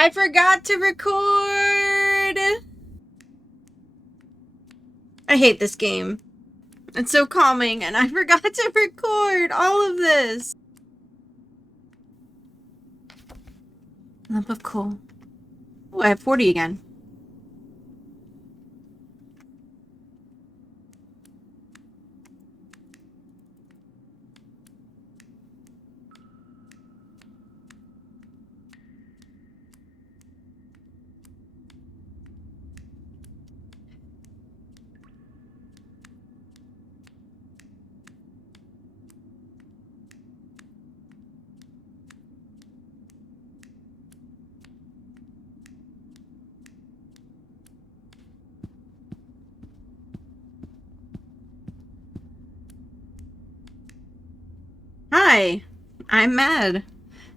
I forgot to record! I hate this game. It's so calming, and I forgot to record all of this. Lump of coal. Oh, I have 40 again. Hi, I'm Mad,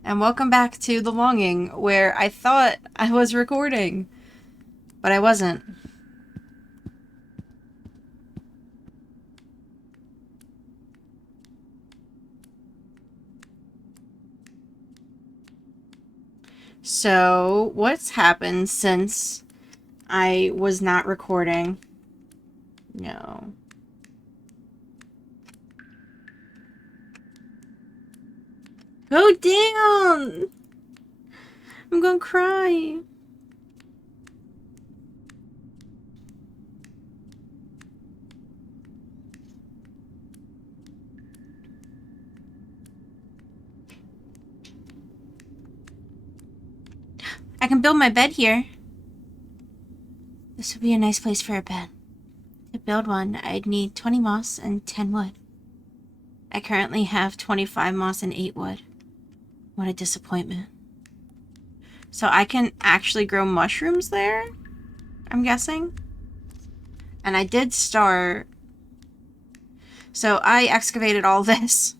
and welcome back to The Longing, where I thought I was recording, but I wasn't. So, what's happened since I was not recording? No. Go down! I'm gonna cry. I can build my bed here. This would be a nice place for a bed. To build one, I'd need 20 moss and 10 wood. I currently have 25 moss and 8 wood. What a disappointment. So I can actually grow mushrooms there, I'm guessing? And I did start... So I excavated all this.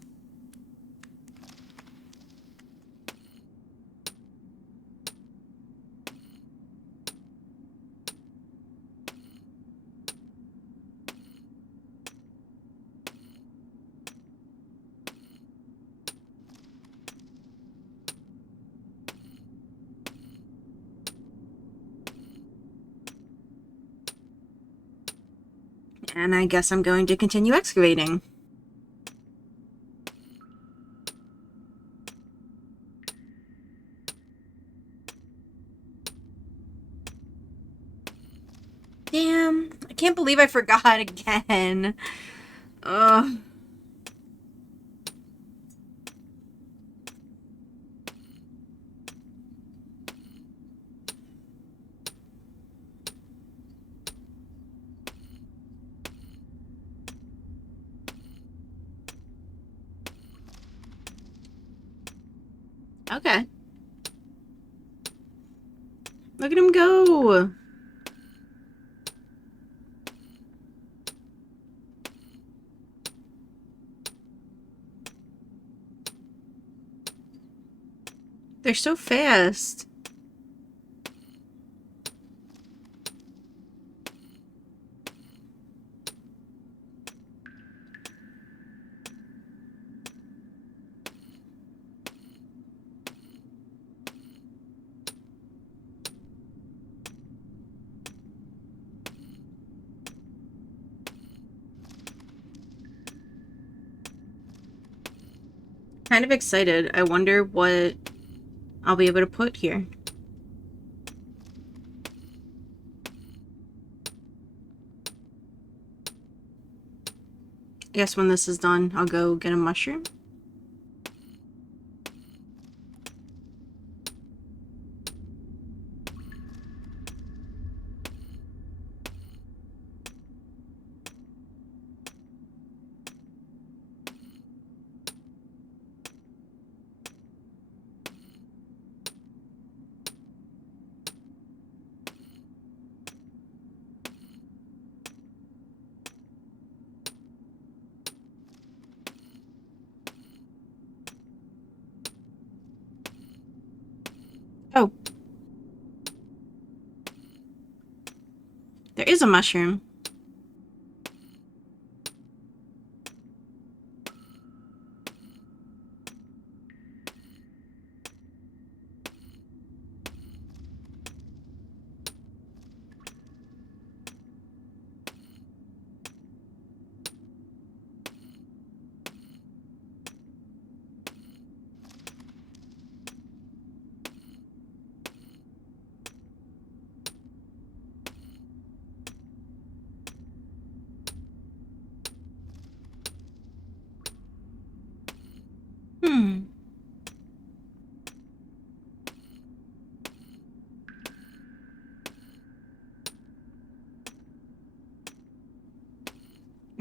And I guess I'm going to continue excavating. Damn, I can't believe I forgot again. Ugh. Okay. Look at him go. They're so fast. Kind of excited. I wonder what I'll be able to put here. I guess when this is done, I'll go get a mushroom. Oh. There is a mushroom.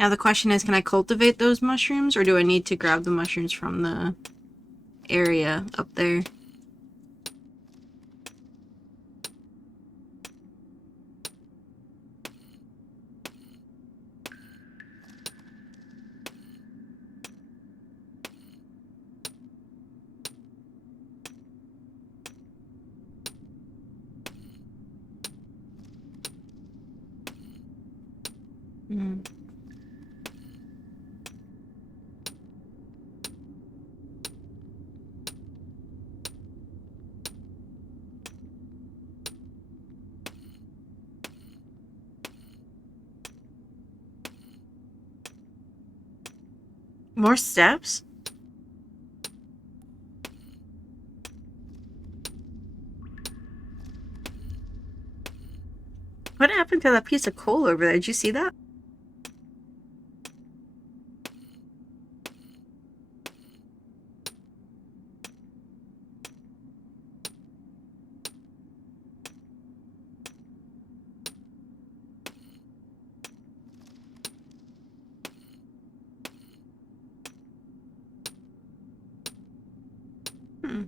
Now the question is, can I cultivate those mushrooms, or do I need to grab the mushrooms from the area up there? Hmm. More steps? What happened to that piece of coal over there? Did you see that? Hmm.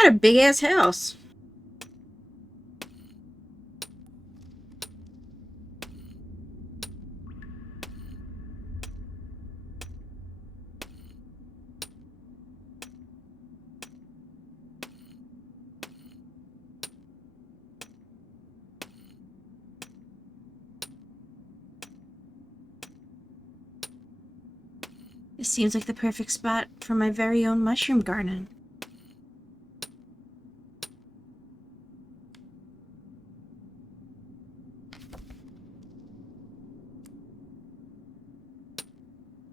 I got a big ass house. This seems like the perfect spot for my very own mushroom garden.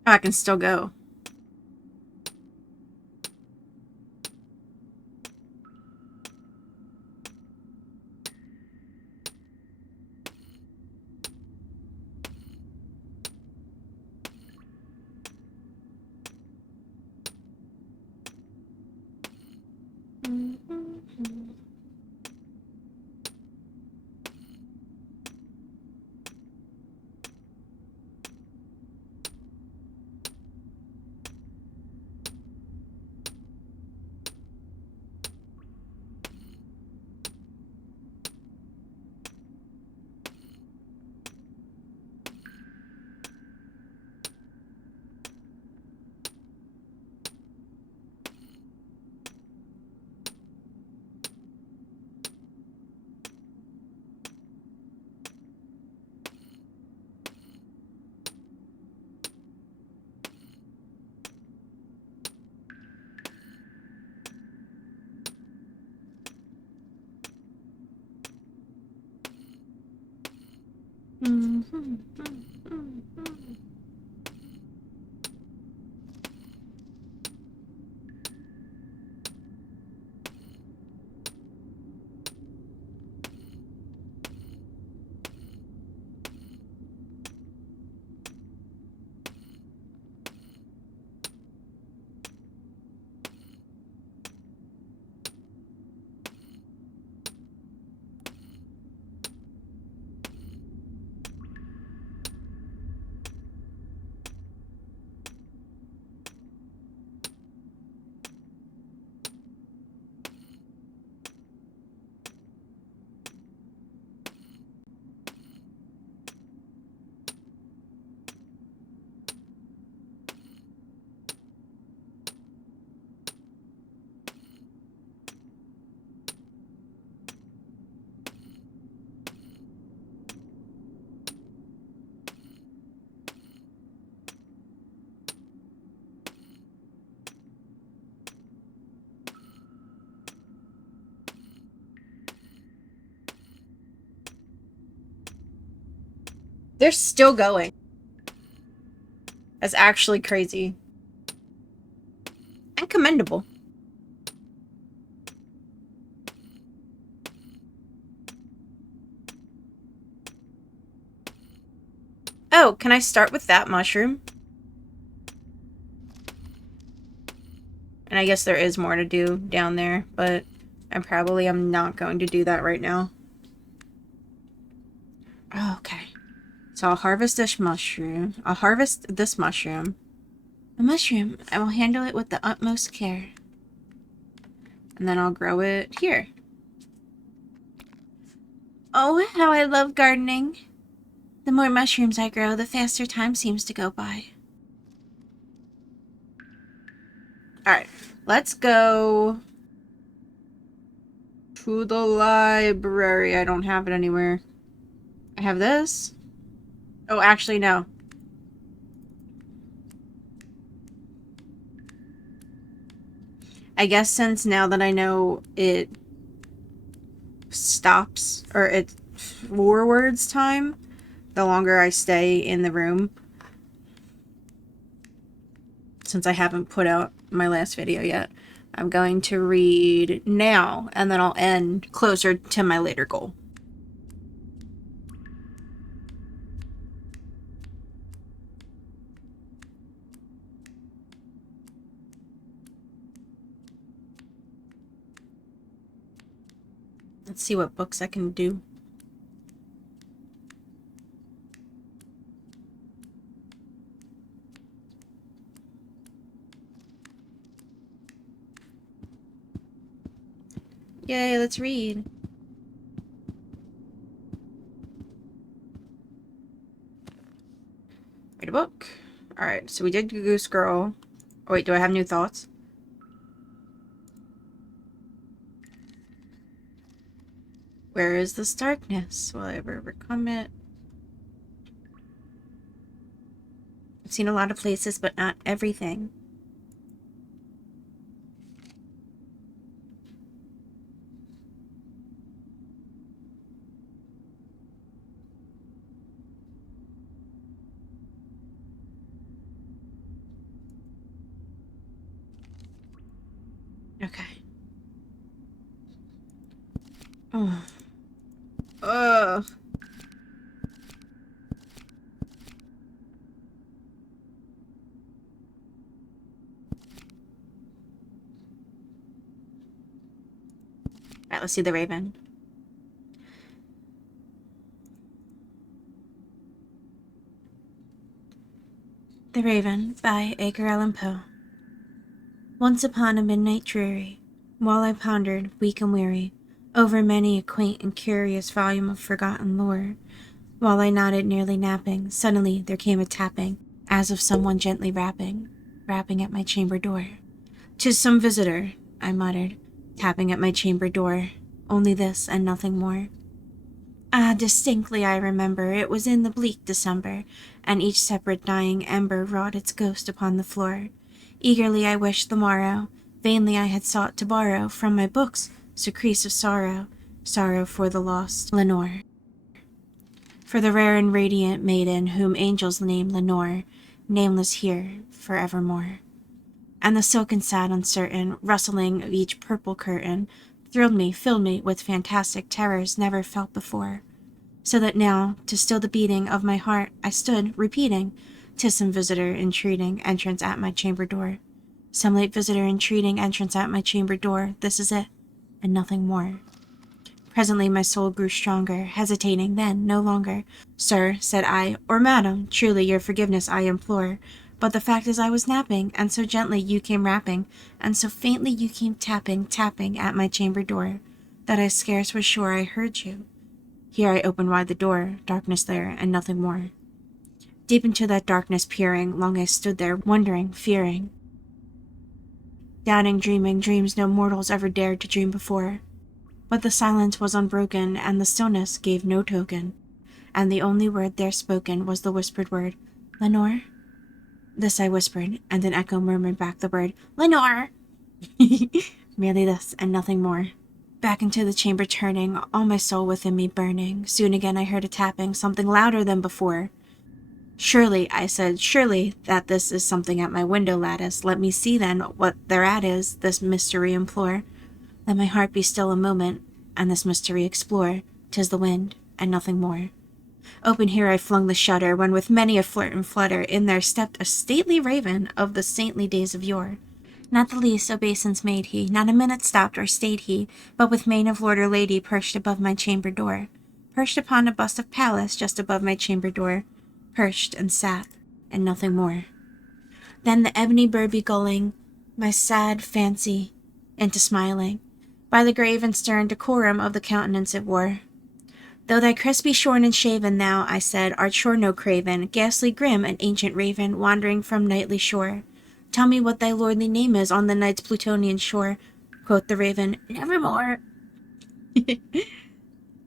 Oh, I can still go. They're still going. That's actually crazy. And commendable. Oh, can I start with that mushroom? And I guess there is more to do down there, but I'm not going to do that right now. Oh, okay. So I'll harvest this mushroom. A mushroom. I will handle it with the utmost care. And then I'll grow it here. Oh, how I love gardening. The more mushrooms I grow, the faster time seems to go by. Alright, let's go to the library. I don't have it anywhere. I have this. Oh, actually, no. I guess since now that I know it stops, or it forwards time, the longer I stay in the room, since I haven't put out my last video yet, I'm going to read now, and then I'll end closer to my later goal. Let's see what books I can do. Yay, let's read. Read a book. Alright, so we did Goose Girl. Oh wait, do I have new thoughts? Where is this darkness? Will I ever overcome it? I've seen a lot of places, but not everything. Okay. Oh. Ugh. Alright, let's see the Raven. The Raven by Edgar Allan Poe. Once upon a midnight dreary, while I pondered, weak and weary, over many a quaint and curious volume of forgotten lore, while I nodded nearly napping, suddenly there came a tapping, as of someone gently rapping at my chamber door. "'Tis some visitor," I muttered, tapping at my chamber door, only this and nothing more. Ah, distinctly I remember, it was in the bleak December, and each separate dying ember wrought its ghost upon the floor. Eagerly I wished the morrow, vainly I had sought to borrow from my books surcease of sorrow, sorrow for the lost Lenore. For the rare and radiant maiden whom angels name Lenore, nameless here forevermore. And the silken sad uncertain rustling of each purple curtain thrilled me, filled me with fantastic terrors never felt before. So that now, to still the beating of my heart, I stood, repeating, "'Tis some visitor entreating entrance at my chamber door. Some late visitor entreating entrance at my chamber door, this is it, and nothing more." Presently my soul grew stronger, hesitating then no longer. "Sir," said I, "or madam, truly your forgiveness I implore. But the fact is I was napping, and so gently you came rapping, and so faintly you came tapping, tapping at my chamber door, that I scarce was sure I heard you." Here I opened wide the door, darkness there, and nothing more. Deep into that darkness peering, long I stood there, wondering, fearing, doubting, dreaming dreams no mortals ever dared to dream before. But the silence was unbroken, and the stillness gave no token, and the only word there spoken was the whispered word, "Lenore?" This I whispered, and an echo murmured back the word, "Lenore!" Merely this, and nothing more. Back into the chamber turning, all my soul within me burning. Soon again I heard a tapping, something louder than before. Surely, I said, surely that this is something at my window lattice. Let me see then what thereat is, this mystery implore. Let my heart be still a moment, and this mystery explore. 'Tis the wind, and nothing more. Open here I flung the shutter, when with many a flirt and flutter in there stepped a stately raven of the saintly days of yore. Not the least obeisance made he, not a minute stopped or stayed he, but with mane of lord or lady perched above my chamber door. Perched upon a bust of Pallas just above my chamber door. Perched and sat, and nothing more. Then the ebony bird begulling my sad fancy into smiling, by the grave and stern decorum of the countenance it wore. Though thy crest be shorn and shaven, thou, I said, art sure no craven, ghastly grim, an ancient raven, wandering from nightly shore. Tell me what thy lordly name is on the night's Plutonian shore. Quoth the raven, Nevermore.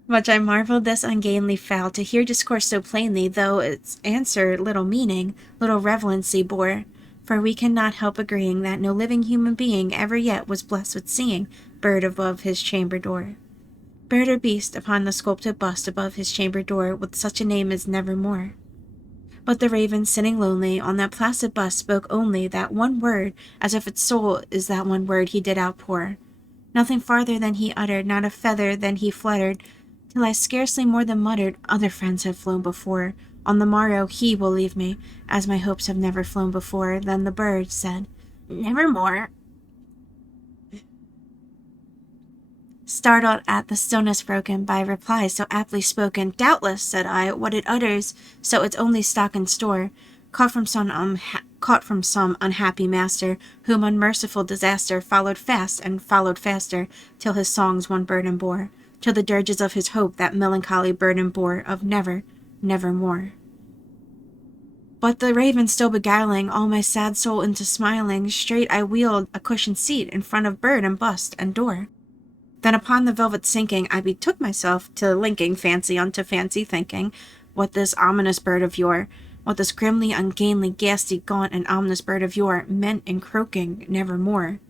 Much I marvelled this ungainly fowl to hear discourse so plainly, though its answer little meaning, little relevancy bore. For we cannot help agreeing that no living human being ever yet was blessed with seeing bird above his chamber door. Bird or beast upon the sculpted bust above his chamber door with such a name as Nevermore. But the raven, sitting lonely on that placid bust, spoke only that one word, as if its soul is that one word he did outpour. Nothing farther than he uttered, not a feather than he fluttered, till I scarcely more than muttered, Other friends have flown before. On the morrow he will leave me, as my hopes have never flown before. Then the bird said, Nevermore. Startled at the stillness broken by reply so aptly spoken, Doubtless, said I, what it utters, so its only stock and store, caught from some unhappy master, whom unmerciful disaster followed fast and followed faster, till his songs one burden bore, till the dirges of his hope that melancholy burden bore, of never, nevermore. But the raven still beguiling all my sad soul into smiling, straight I wheeled a cushioned seat in front of bird and bust and door. Then upon the velvet sinking, I betook myself to linking fancy unto fancy thinking, what this ominous bird of yore, what this grimly, ungainly, ghastly, gaunt, and ominous bird of yore meant in croaking nevermore.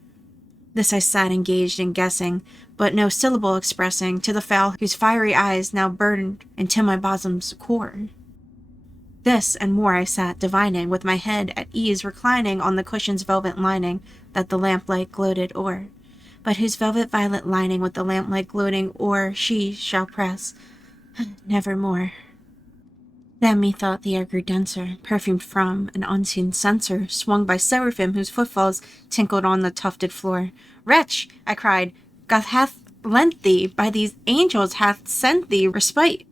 This I sat engaged in guessing, but no syllable expressing to the fowl whose fiery eyes now burned into my bosom's core. This and more I sat divining, with my head at ease reclining on the cushion's velvet lining that the lamplight gloated o'er. But whose velvet violet lining with the lamplight gloating o'er she shall press nevermore. Then methought the air grew denser, perfumed from an unseen censer, swung by seraphim whose footfalls tinkled on the tufted floor. Wretch, I cried, God hath lent thee, by these angels hath sent thee respite,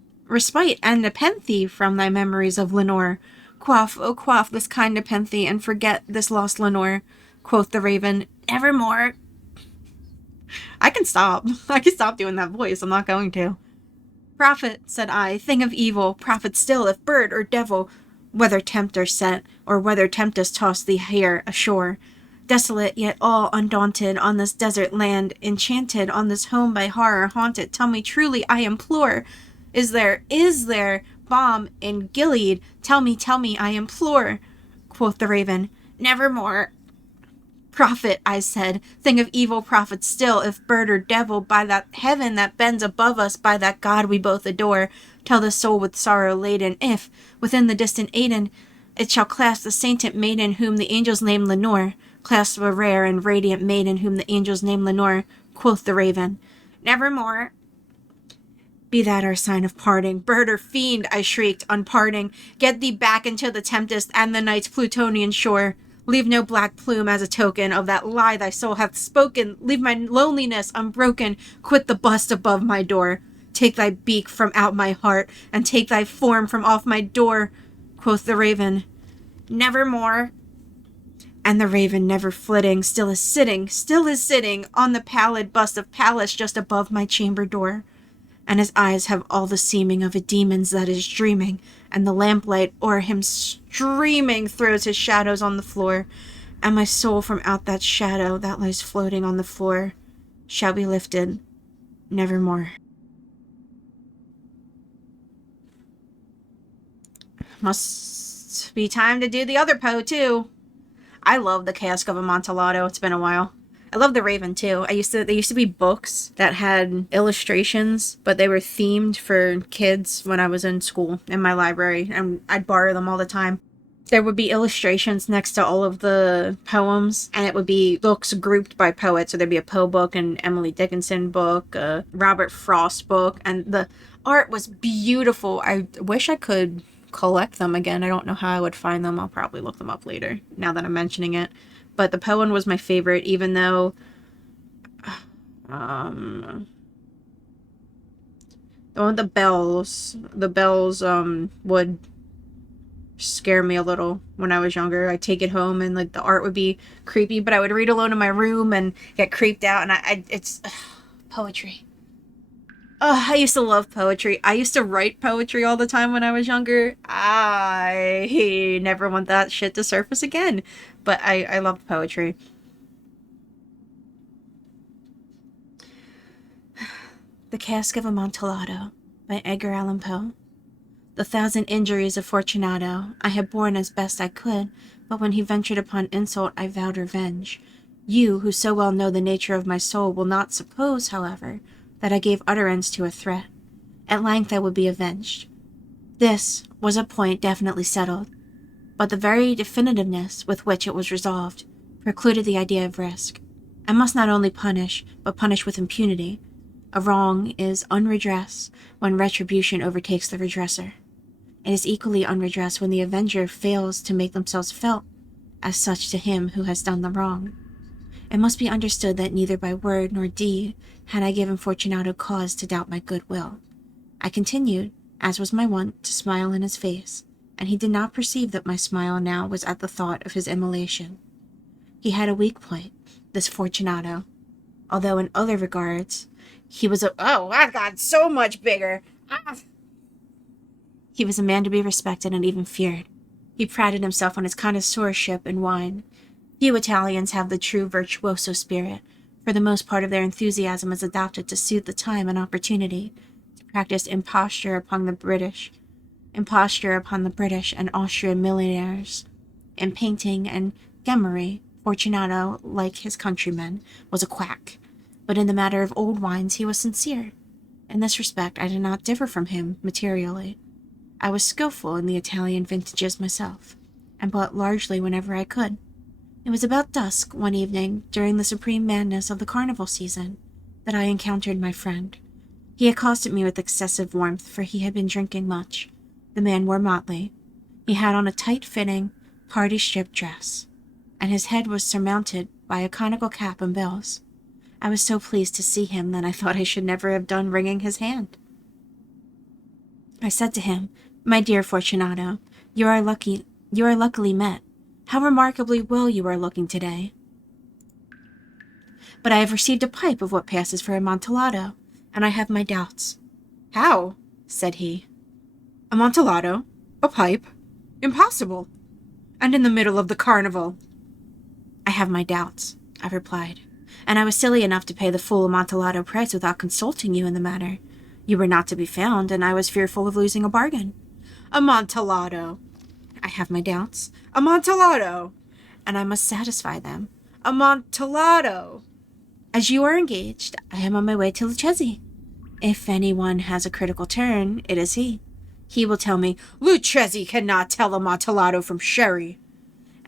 and nepenthe from thy memories of Lenore. Quaff, oh quaff this kind nepenthe, and forget this lost Lenore. Quoth the raven, Nevermore. I can stop doing that voice. I'm not going to. Prophet, said I, thing of evil, prophet still, if bird or devil, whether tempter sent, or whether tempest tossed thee here ashore. Desolate, yet all undaunted, on this desert land, enchanted, on this home by horror haunted, tell me truly, I implore, is there, balm in Gilead? Tell me, I implore. Quoth the raven, Nevermore. Prophet, I said, thing of evil, prophet still, if bird or devil, by that heaven that bends above us, by that God we both adore, tell the soul with sorrow laden, if, within the distant Aden, it shall clasp the sainted maiden whom the angels name Lenore, clasp a rare and radiant maiden whom the angels name Lenore, quoth the raven, Nevermore. Be that our sign of parting, bird or fiend, I shrieked, unparting, get thee back into the tempest and the night's Plutonian shore. Leave no black plume as a token of that lie thy soul hath spoken. Leave my loneliness unbroken. Quit the bust above my door. Take thy beak from out my heart, and take thy form from off my door. Quoth the raven, Nevermore. And the raven, never flitting, still is sitting on the pallid bust of Pallas just above my chamber door. And his eyes have all the seeming of a demon's that is dreaming, and the lamplight o'er him streaming throws his shadows on the floor, and my soul from out that shadow that lies floating on the floor shall be lifted nevermore. Must be time to do the other Poe, too. I love the cask of Amontillado. It's been a while. I love The Raven too. There used to be books that had illustrations, but they were themed for kids when I was in school in my library, and I'd borrow them all the time. There would be illustrations next to all of the poems, and it would be books grouped by poets. So there'd be a Poe book, an Emily Dickinson book, a Robert Frost book, and the art was beautiful. I wish I could collect them again. I don't know how I would find them. I'll probably look them up later, now that I'm mentioning it. But the Poe one was my favorite, even though the one with the bells would scare me a little when I was younger. I'd take it home and like the art would be creepy, but I would read alone in my room and get creeped out, and it's poetry. I used to love poetry. I used to write poetry all the time when I was younger. I never want that shit to surface again, but I loved poetry. The Cask of Amontillado by Edgar Allan Poe. The 1,000 injuries of Fortunato I had borne as best I could, but when he ventured upon insult I vowed revenge. You, who so well know the nature of my soul, will not suppose, however, that I gave utterance to a threat. At length I would be avenged. This was a point definitely settled, but the very definitiveness with which it was resolved precluded the idea of risk. I must not only punish, but punish with impunity. A wrong is unredressed when retribution overtakes the redresser. It is equally unredressed when the avenger fails to make themselves felt as such to him who has done the wrong. It must be understood that neither by word nor deed had I given Fortunato cause to doubt my goodwill. I continued, as was my wont, to smile in his face, and he did not perceive that my smile now was at the thought of his immolation. He had a weak point, this Fortunato, although in other regards he was I've got so much bigger. He was a man to be respected and even feared. He prided himself on his connoisseurship in wine. Few Italians have the true virtuoso spirit. For the most part of their enthusiasm is adopted to suit the time and opportunity, to practice imposture upon the British and Austrian millionaires. In painting and gummery, Fortunato, like his countrymen, was a quack, but in the matter of old wines he was sincere. In this respect I did not differ from him materially. I was skillful in the Italian vintages myself, and bought largely whenever I could. It was about dusk one evening, during the supreme madness of the carnival season, that I encountered my friend. He accosted me with excessive warmth, for he had been drinking much. The man wore motley. He had on a tight-fitting, party-strip dress, and his head was surmounted by a conical cap and bells. I was so pleased to see him that I thought I should never have done wringing his hand. I said to him, "My dear Fortunato, you are luckily met. How remarkably well you are looking today. But I have received a pipe of what passes for Amontillado, and I have my doubts." "How?" said he. "Amontillado? A pipe? Impossible! And in the middle of the carnival." "I have my doubts," I replied, "and I was silly enough to pay the full Amontillado price without consulting you in the matter. You were not to be found, and I was fearful of losing a bargain." "Amontillado!" "I have my doubts." "Amontillado!" "And I must satisfy them." "Amontillado!" "As you are engaged, I am on my way to Lucchesi. If anyone has a critical turn, it is he. He will tell me, 'Lucchesi cannot tell Amontillado from sherry.'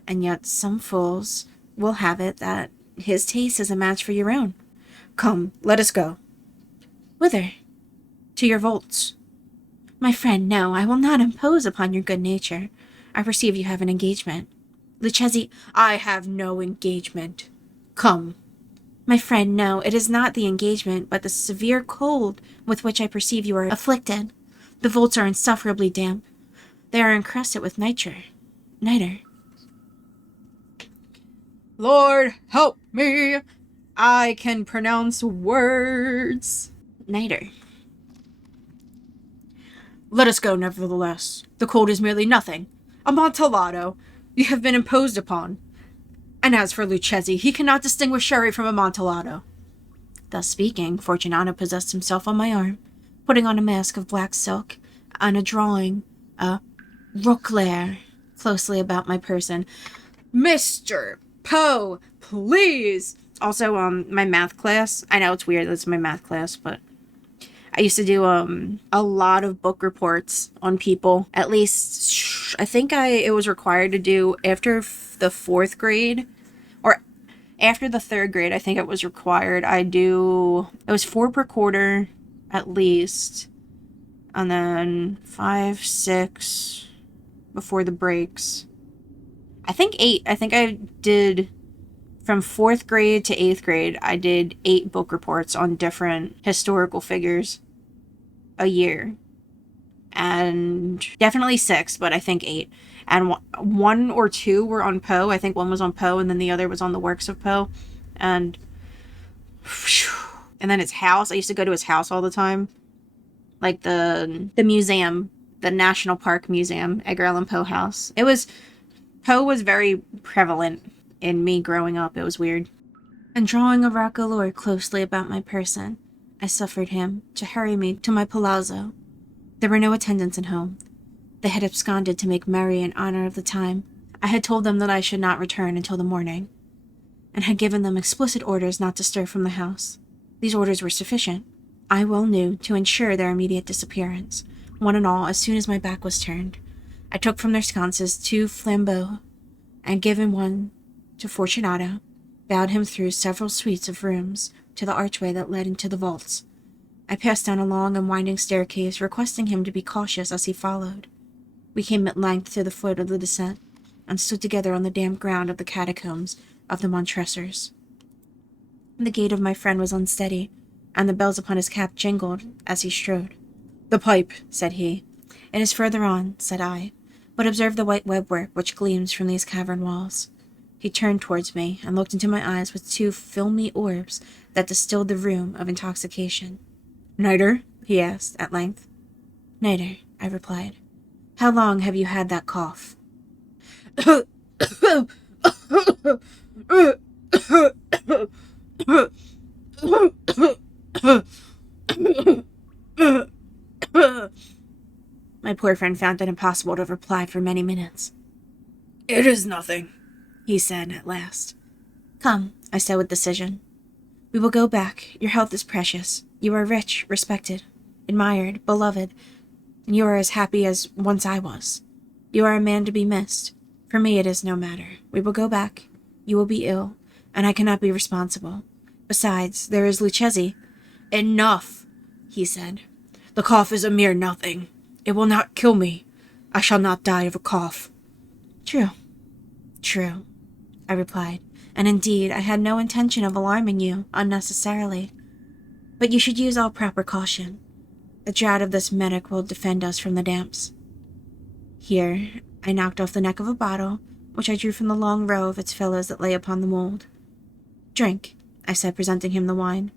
And yet some fools will have it that his taste is a match for your own. Come, let us go." "Whither?" "To your vaults." "My friend, no, I will not impose upon your good nature. I perceive you have an engagement." "Lucchesi—" "I have no engagement. Come." "My friend, no, it is not the engagement, but the severe cold with which I perceive you are afflicted. The vaults are insufferably damp. They are encrusted with nitre. "Lord, help me! I can pronounce words." "Nitre." "Let us go, nevertheless. The cold is merely nothing. Amontillado, you have been imposed upon. And as for Lucchesi, he cannot distinguish sherry from Amontillado." Thus speaking, Fortunato possessed himself on my arm, putting on a mask of black silk, and drawing a roquelaire closely about my person. "Mr. Poe, please, Also, my math class, I know it's weird, that's my math class, but I used to do a lot of book reports on people. At least, I think it was required to do after the 4th grade, or after the 3rd grade, I think it was required. It was 4 per quarter, at least, and then 5, 6 before the breaks. I think 8. I think I did, from 4th grade to 8th grade, I did 8 book reports on different historical figures a year. And definitely 6, but I think 8. And 1 or 2 were on Poe. I think one was on Poe, and then the other was on the works of Poe. And then his house. I used to go to his house all the time. Like the museum, the National Park Museum, Edgar Allan Poe house. Poe was very prevalent in me growing up. It was weird. And drawing a roquelaure closely about my person, I suffered him to hurry me to my palazzo. There were no attendants at home. They had absconded to make merry in honor of the time. I had told them that I should not return until the morning, and had given them explicit orders not to stir from the house. These orders were sufficient, I well knew, to ensure their immediate disappearance. One and all, as soon as my back was turned, I took from their sconces 2 flambeaux, and giving one to Fortunato, bowed him through several suites of rooms to the archway that led into the vaults. I passed down a long and winding staircase, requesting him to be cautious as he followed. We came at length to the foot of the descent, and stood together on the damp ground of the catacombs of the Montresors. The gait of my friend was unsteady, and the bells upon his cap jingled as he strode. "The pipe," said he. "It is further on," said I, "but observe the white webwork which gleams from these cavern walls." He turned towards me, and looked into my eyes with 2 filmy orbs that distilled the rheum of intoxication. "Niter?" he asked, at length. "Niter," I replied. "How long have you had that cough?" My poor friend found it impossible to reply for many minutes. "It is nothing," he said at last. "Come," I said with decision. "We will go back. Your health is precious. You are rich, respected, admired, beloved, and you are as happy as once I was. You are a man to be missed. For me it is no matter. We will go back. You will be ill, and I cannot be responsible. Besides, there is Lucchesi." "Enough," he said. "The cough is a mere nothing. It will not kill me. I shall not die of a cough." "True, true," I replied, "and indeed I had no intention of alarming you unnecessarily. But you should use all proper caution. The draught of this mattock will defend us from the damps." Here I knocked off the neck of a bottle, which I drew from the long row of its fellows that lay upon the mould. "Drink," I said, presenting him the wine.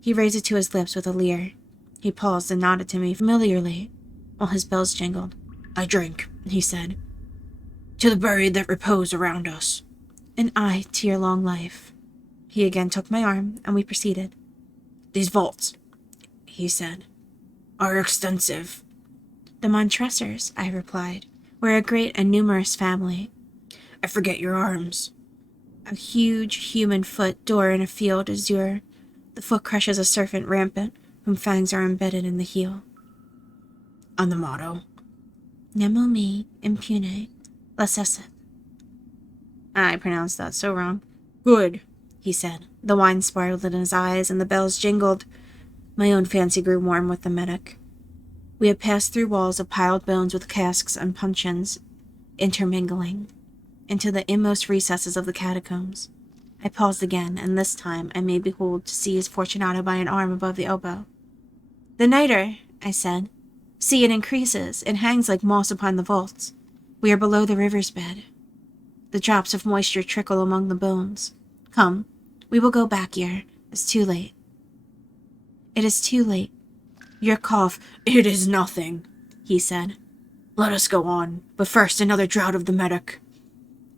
He raised it to his lips with a leer. He paused and nodded to me familiarly, while his bells jingled. "I drink," he said, "to the buried that repose around us." "And I to your long life." He again took my arm, and we proceeded. "These vaults," he said, "are extensive." "The Montresors," I replied, "were a great and numerous family." "I forget your arms." "A huge human foot d'or in a field azure. The foot crushes a serpent rampant, whom fangs are embedded in the heel." "And the motto?" "Nemo me impune lacessit." I pronounced that so wrong. "Good," he said. The wine sparkled in his eyes, and the bells jingled. My own fancy grew warm with the mattock. We had passed through walls of piled bones with casks and puncheons intermingling, into the inmost recesses of the catacombs. I paused again, and this time I made behold to seize Fortunato by an arm above the elbow. "The nitre," I said. "See, it increases. It hangs like moss upon the vaults. We are below the river's bed. The drops of moisture trickle among the bones. Come, we will go back here. It's too late." "It is too late." "Your cough—" "It is nothing," he said. "Let us go on, but first another draught of the mattock."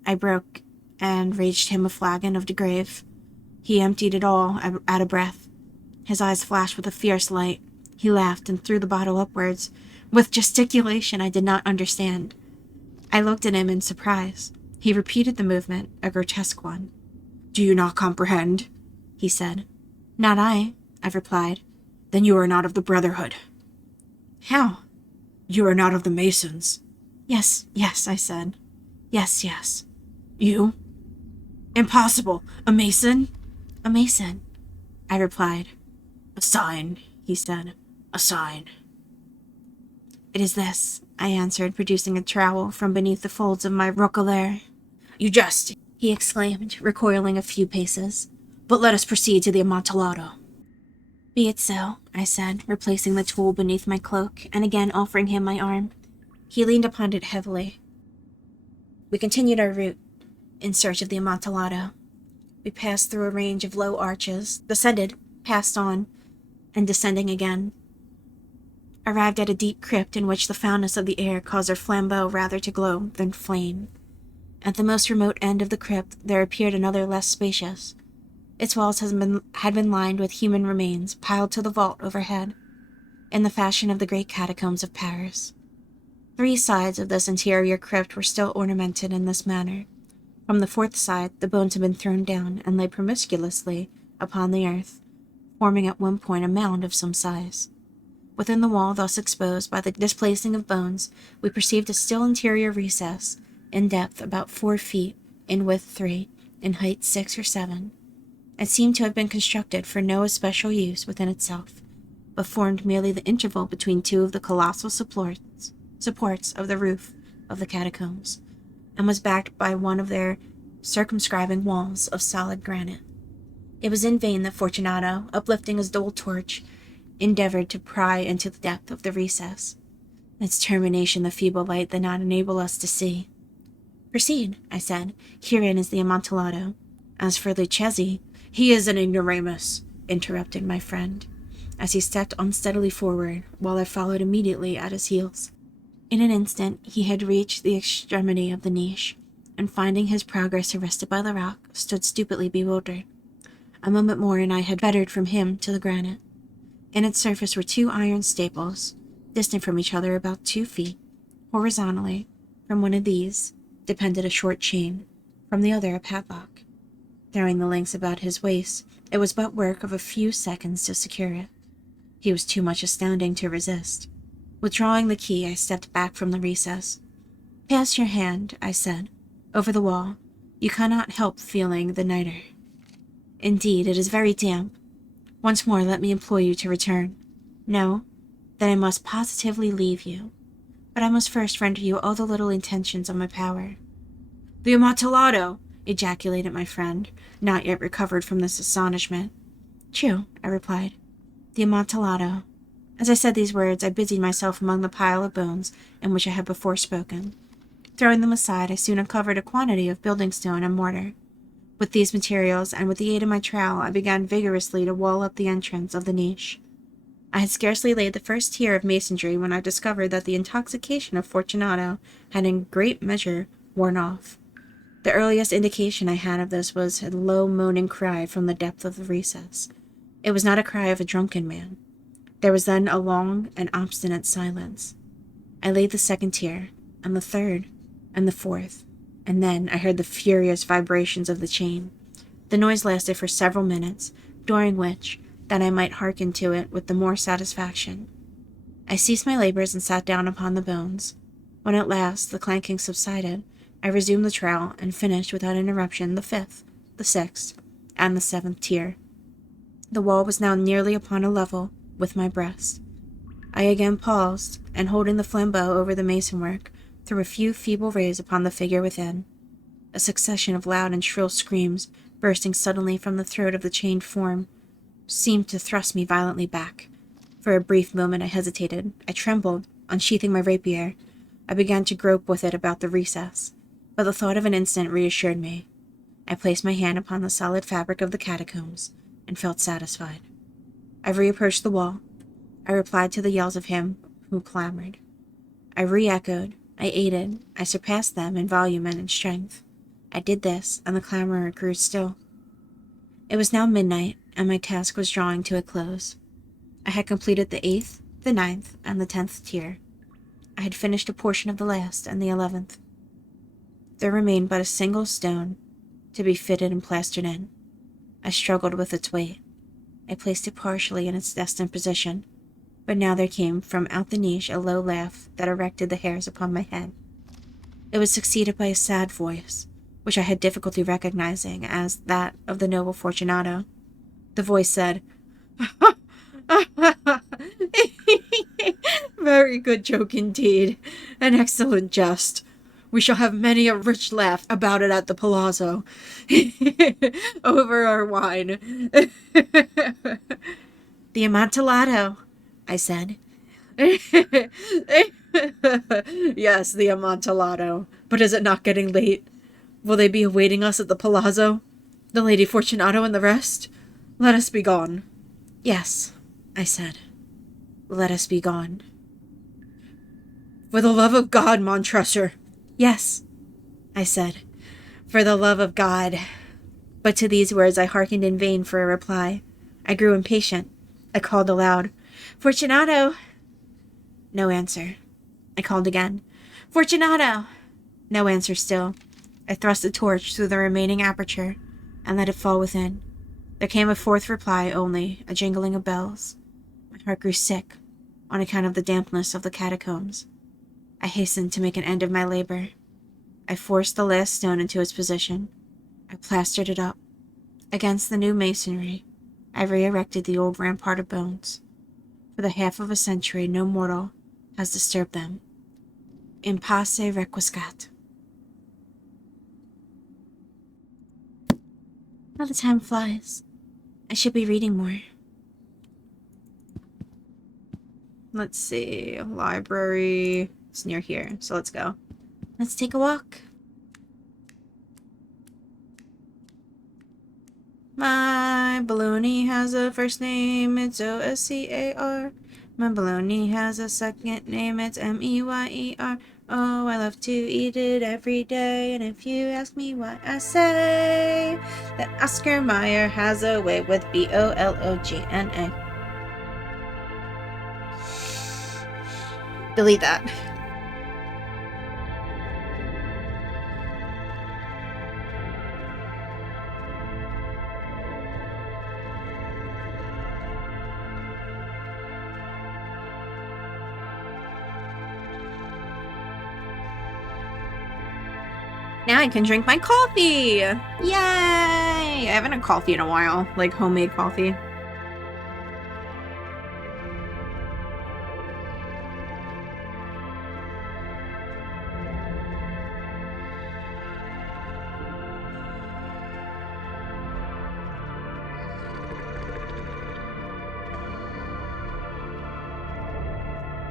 I broke and reached him a flagon of de Grave. He emptied it all at a breath. His eyes flashed with a fierce light. He laughed and threw the bottle upwards, with gesticulation I did not understand. I looked at him in surprise. He repeated the movement, a grotesque one. "Do you not comprehend?" he said. Not I, I replied. Then you are not of the Brotherhood. How? You are not of the Masons. Yes, I said. Yes. You? Impossible. A Mason? A Mason, I replied. A sign, he said. A sign. It is this, I answered, producing a trowel from beneath the folds of my roquelaire. You jest, he exclaimed, recoiling a few paces. But let us proceed to the Amontillado. Be it so, I said, replacing the tool beneath my cloak and again offering him my arm. He leaned upon it heavily. We continued our route in search of the Amontillado. We passed through a range of low arches, descended, passed on, and descending again. Arrived at a deep crypt in which the foulness of the air caused our flambeaux rather to glow than flame. At the most remote end of the crypt there appeared another less spacious. Its walls had been lined with human remains piled to the vault overhead, in the fashion of the great catacombs of Paris. 3 sides of this interior crypt were still ornamented in this manner. From the 4th side, the bones had been thrown down and lay promiscuously upon the earth, forming at one point a mound of some size. Within the wall thus exposed by the displacing of bones, we perceived a still interior recess, in depth about 4 feet, in width 3, in height 6 or 7. It seemed to have been constructed for no especial use within itself, but formed merely the interval between 2 of the colossal supports of the roof of the catacombs, and was backed by one of their circumscribing walls of solid granite. It was in vain that Fortunato, uplifting his dull torch, endeavored to pry into the depth of the recess. Its termination the feeble light did not enable us to see. Proceed, I said. Herein is the Amontillado. As for Lucchesi, he is an ignoramus, interrupted my friend, as he stepped unsteadily forward, while I followed immediately at his heels. In an instant he had reached the extremity of the niche, and finding his progress arrested by the rock, stood stupidly bewildered. A moment more and I had bettered from him to the granite. In its surface were 2 iron staples, distant from each other about 2 feet. Horizontally, from one of these, depended a short chain, from the other a padlock. Throwing the links about his waist, it was but work of a few seconds to secure it. He was too much astounding to resist. Withdrawing the key, I stepped back from the recess. Pass your hand, I said, over the wall. You cannot help feeling the nitre. Indeed, it is very damp. Once more let me implore you to return. No? Then I must positively leave you. But I must first render you all the little intentions of my power. The Amontillado! Ejaculated my friend, not yet recovered from this astonishment. True, I replied. The Amontillado. As I said these words, I busied myself among the pile of bones in which I had before spoken. Throwing them aside, I soon uncovered a quantity of building stone and mortar. With these materials, and with the aid of my trowel, I began vigorously to wall up the entrance of the niche. I had scarcely laid the first tier of masonry when I discovered that the intoxication of Fortunato had in great measure worn off. The earliest indication I had of this was a low moaning cry from the depth of the recess. It was not a cry of a drunken man. There was then a long and obstinate silence. I laid the 2nd tier, and the 3rd, and the 4th, and then I heard the furious vibrations of the chain. The noise lasted for several minutes, during which, that I might hearken to it with the more satisfaction, I ceased my labors and sat down upon the bones. When at last the clanking subsided, I resumed the trowel and finished without interruption the 5th, the 6th, and the 7th tier. The wall was now nearly upon a level with my breast. I again paused, and holding the flambeau over the masonwork, threw a few feeble rays upon the figure within. A succession of loud and shrill screams, bursting suddenly from the throat of the chained form, seemed to thrust me violently back. For a brief moment I hesitated. I trembled. Unsheathing my rapier, I began to grope with it about the recess, but the thought of an instant reassured me. I placed my hand upon the solid fabric of the catacombs, and felt satisfied. I reapproached the wall. I replied to the yells of him who clamored. I re-echoed. I aided. I surpassed them in volume and in strength. I did this, and the clamor grew still. It was now midnight, and my task was drawing to a close. I had completed the 8th, the 9th, and the 10th tier. I had finished a portion of the last and the 11th. There remained but a single stone to be fitted and plastered in. I struggled with its weight. I placed it partially in its destined position, but now there came from out the niche a low laugh that erected the hairs upon my head. It was succeeded by a sad voice, which I had difficulty recognizing as that of the noble Fortunato. The voice said, "Very good joke indeed. An excellent jest. We shall have many a rich laugh about it at the palazzo. Over our wine." "The Amontillado," I said. "Yes, the Amontillado. But is it not getting late? Will they be awaiting us at the palazzo? The Lady Fortunato and the rest? Let us be gone." "Yes," I said. "Let us be gone." "For the love of God, Montresor." "Yes," I said. "For the love of God." But to these words I hearkened in vain for a reply. I grew impatient. I called aloud, "Fortunato!" No answer. I called again, "Fortunato!" No answer still. I thrust a torch through the remaining aperture and let it fall within. There came a fourth reply only, a jingling of bells. My heart grew sick on account of the dampness of the catacombs. I hastened to make an end of my labor. I forced the last stone into its position. I plastered it up. Against the new masonry, I re-erected the old rampart of bones. For the half of a century, no mortal has disturbed them. In pace requiescat. How the time flies. I should be reading more. Let's see. Library. It's near here, so let's go. Let's take a walk. My baloney has a first name, it's O-S-C-A-R. My baloney has a second name, it's M-E-Y-E-R. Oh, I love to eat it every day, and if you ask me why, I say that Oscar Mayer has a way with B-O-L-O-G-N-A. Delete that. Now I can drink my coffee! Yay! I haven't had coffee in a while, like homemade coffee.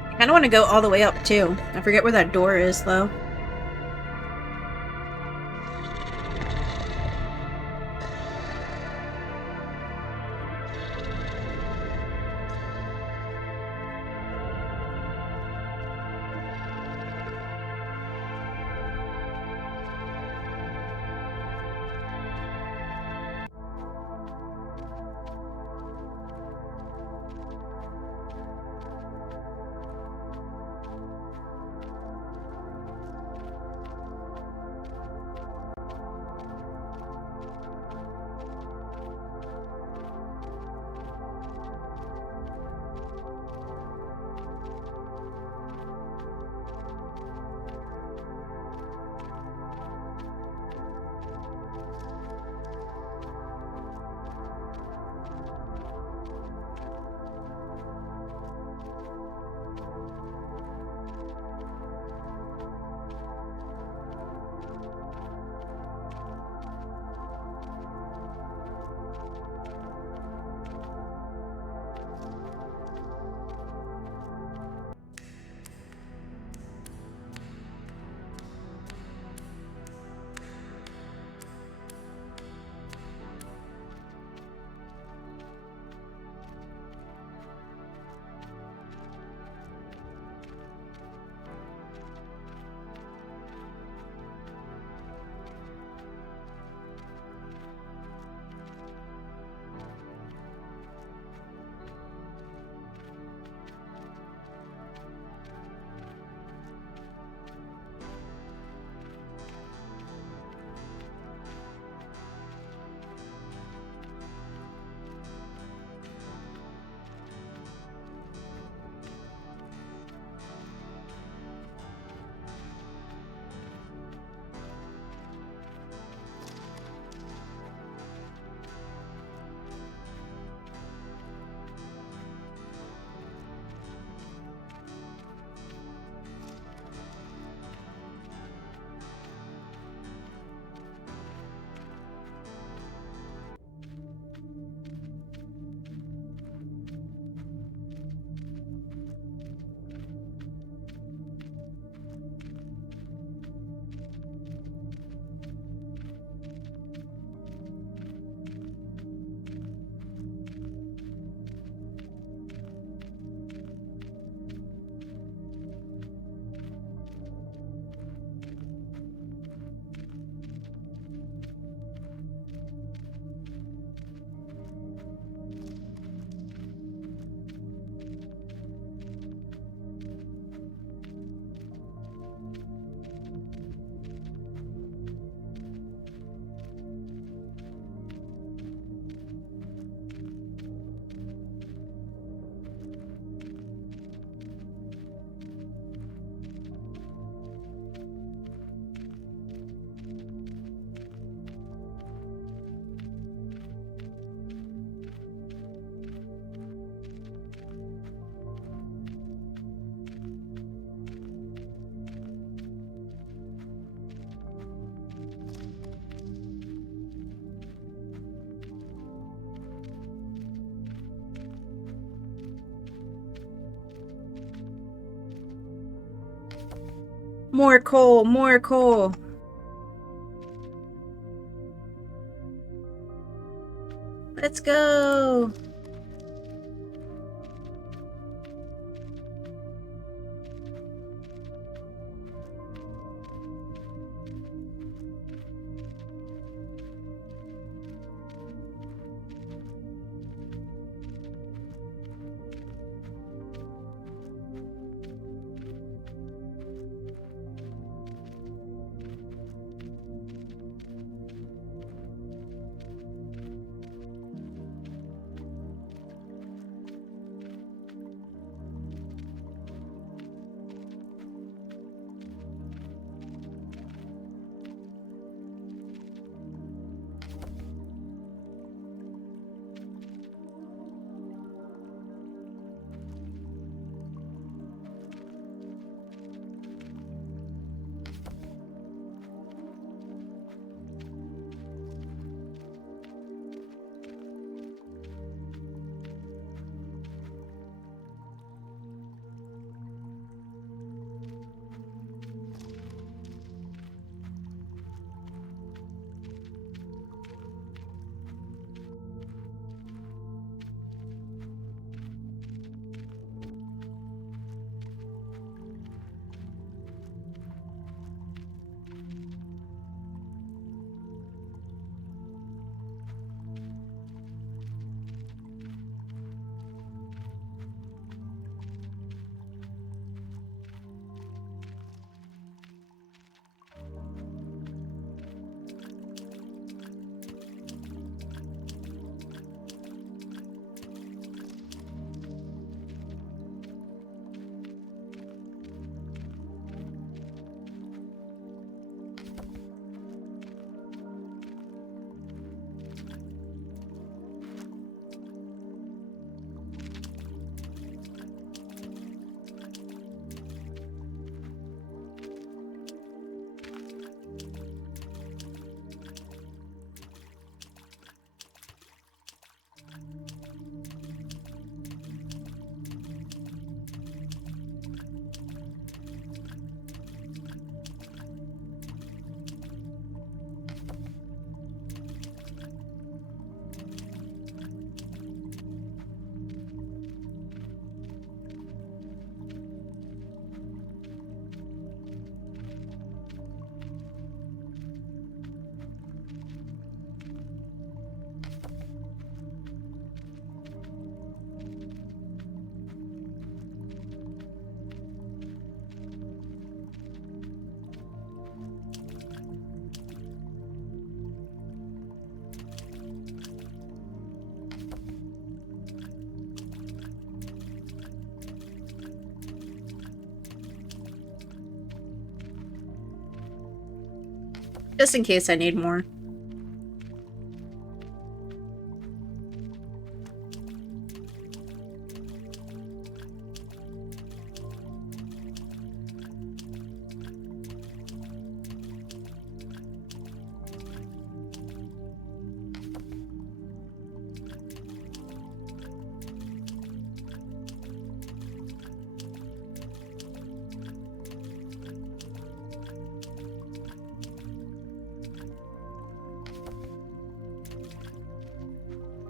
I kinda wanna go all the way up too. I forget where that door is though. More coal, more coal. Let's go. Just in case I need more.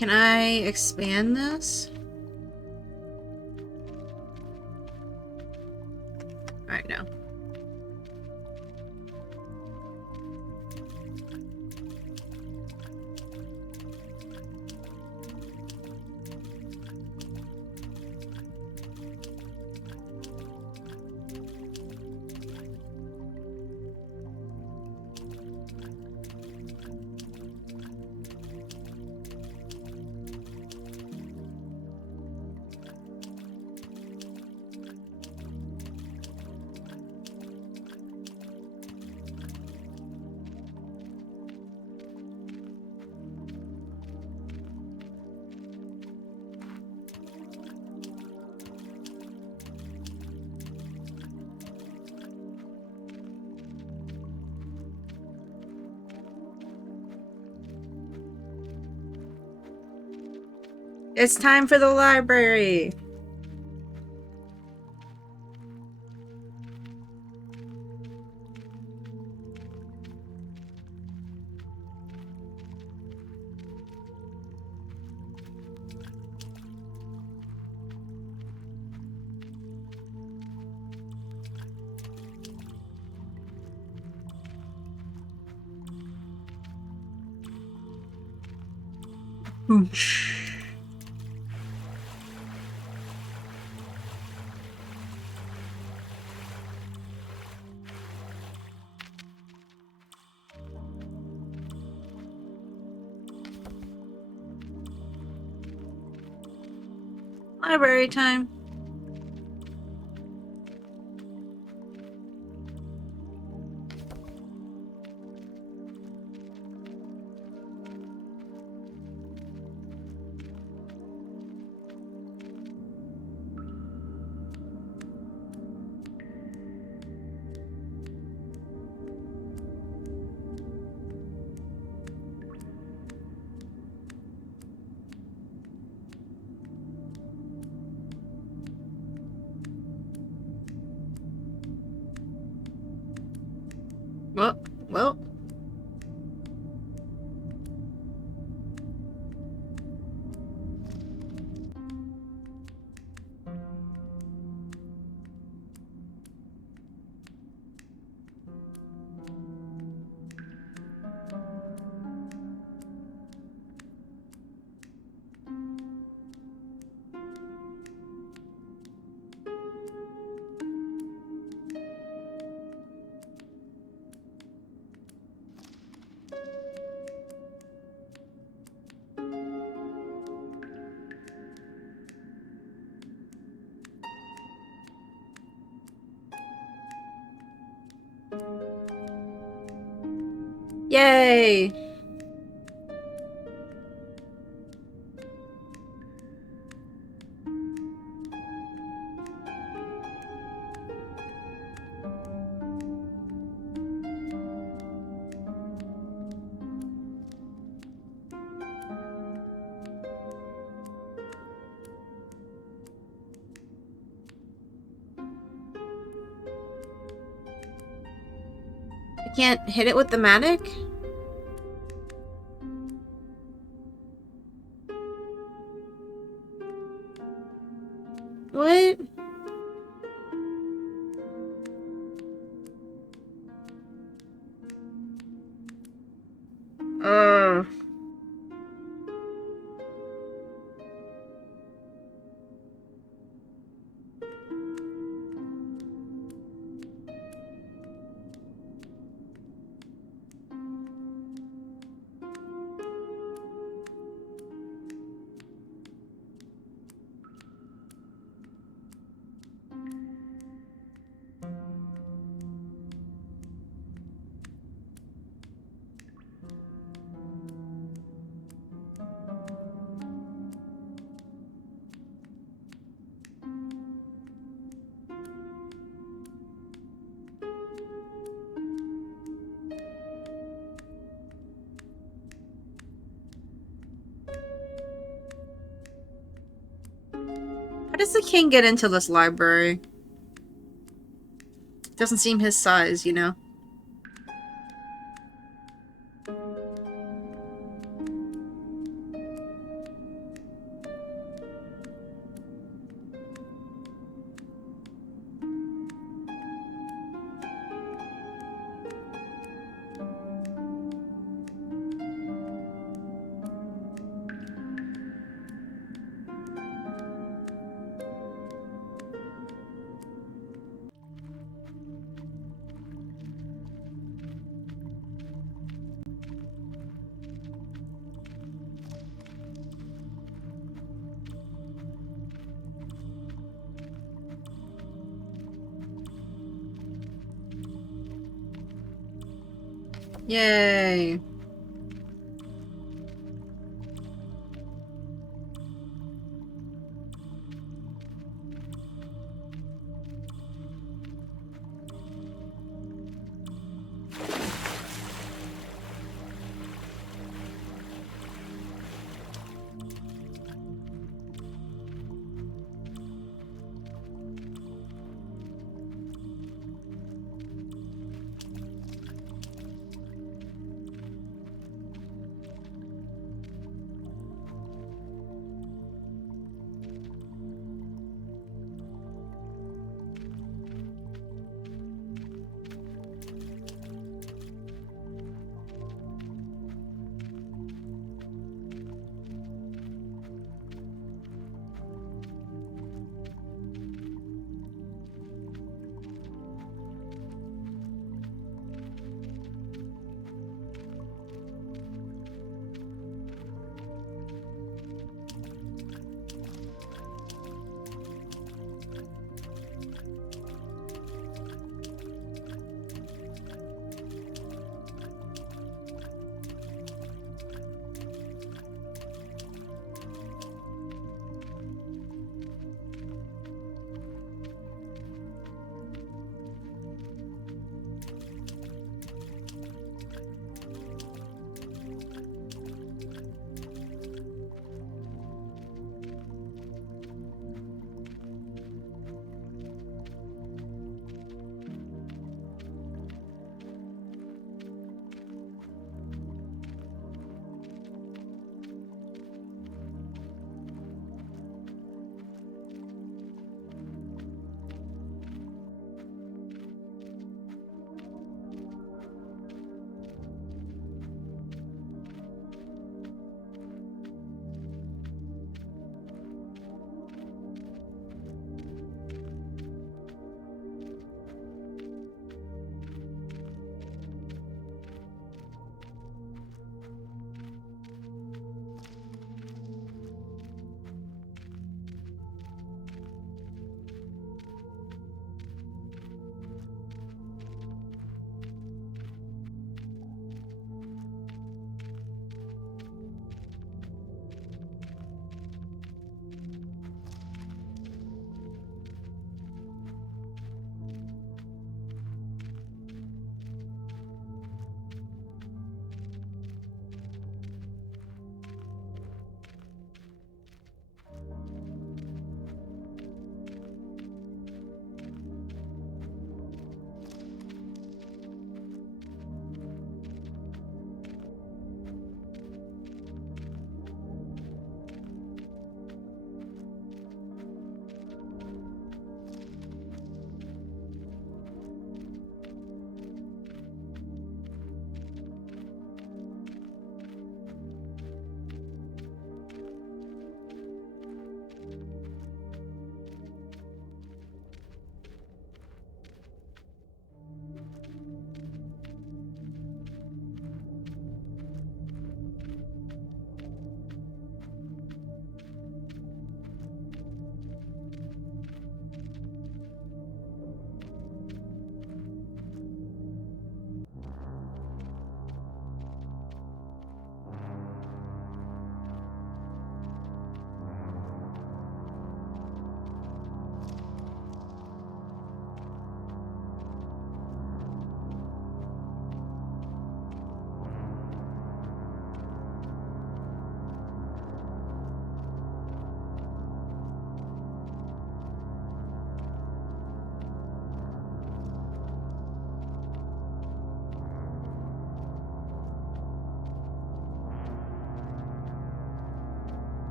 Can I expand this? Alright, no. It's time for the library. Library time. Well. Yay! I can't hit it with the mattock? What? Ugh. How does the king get into this library? Doesn't seem his size, you know? Yay.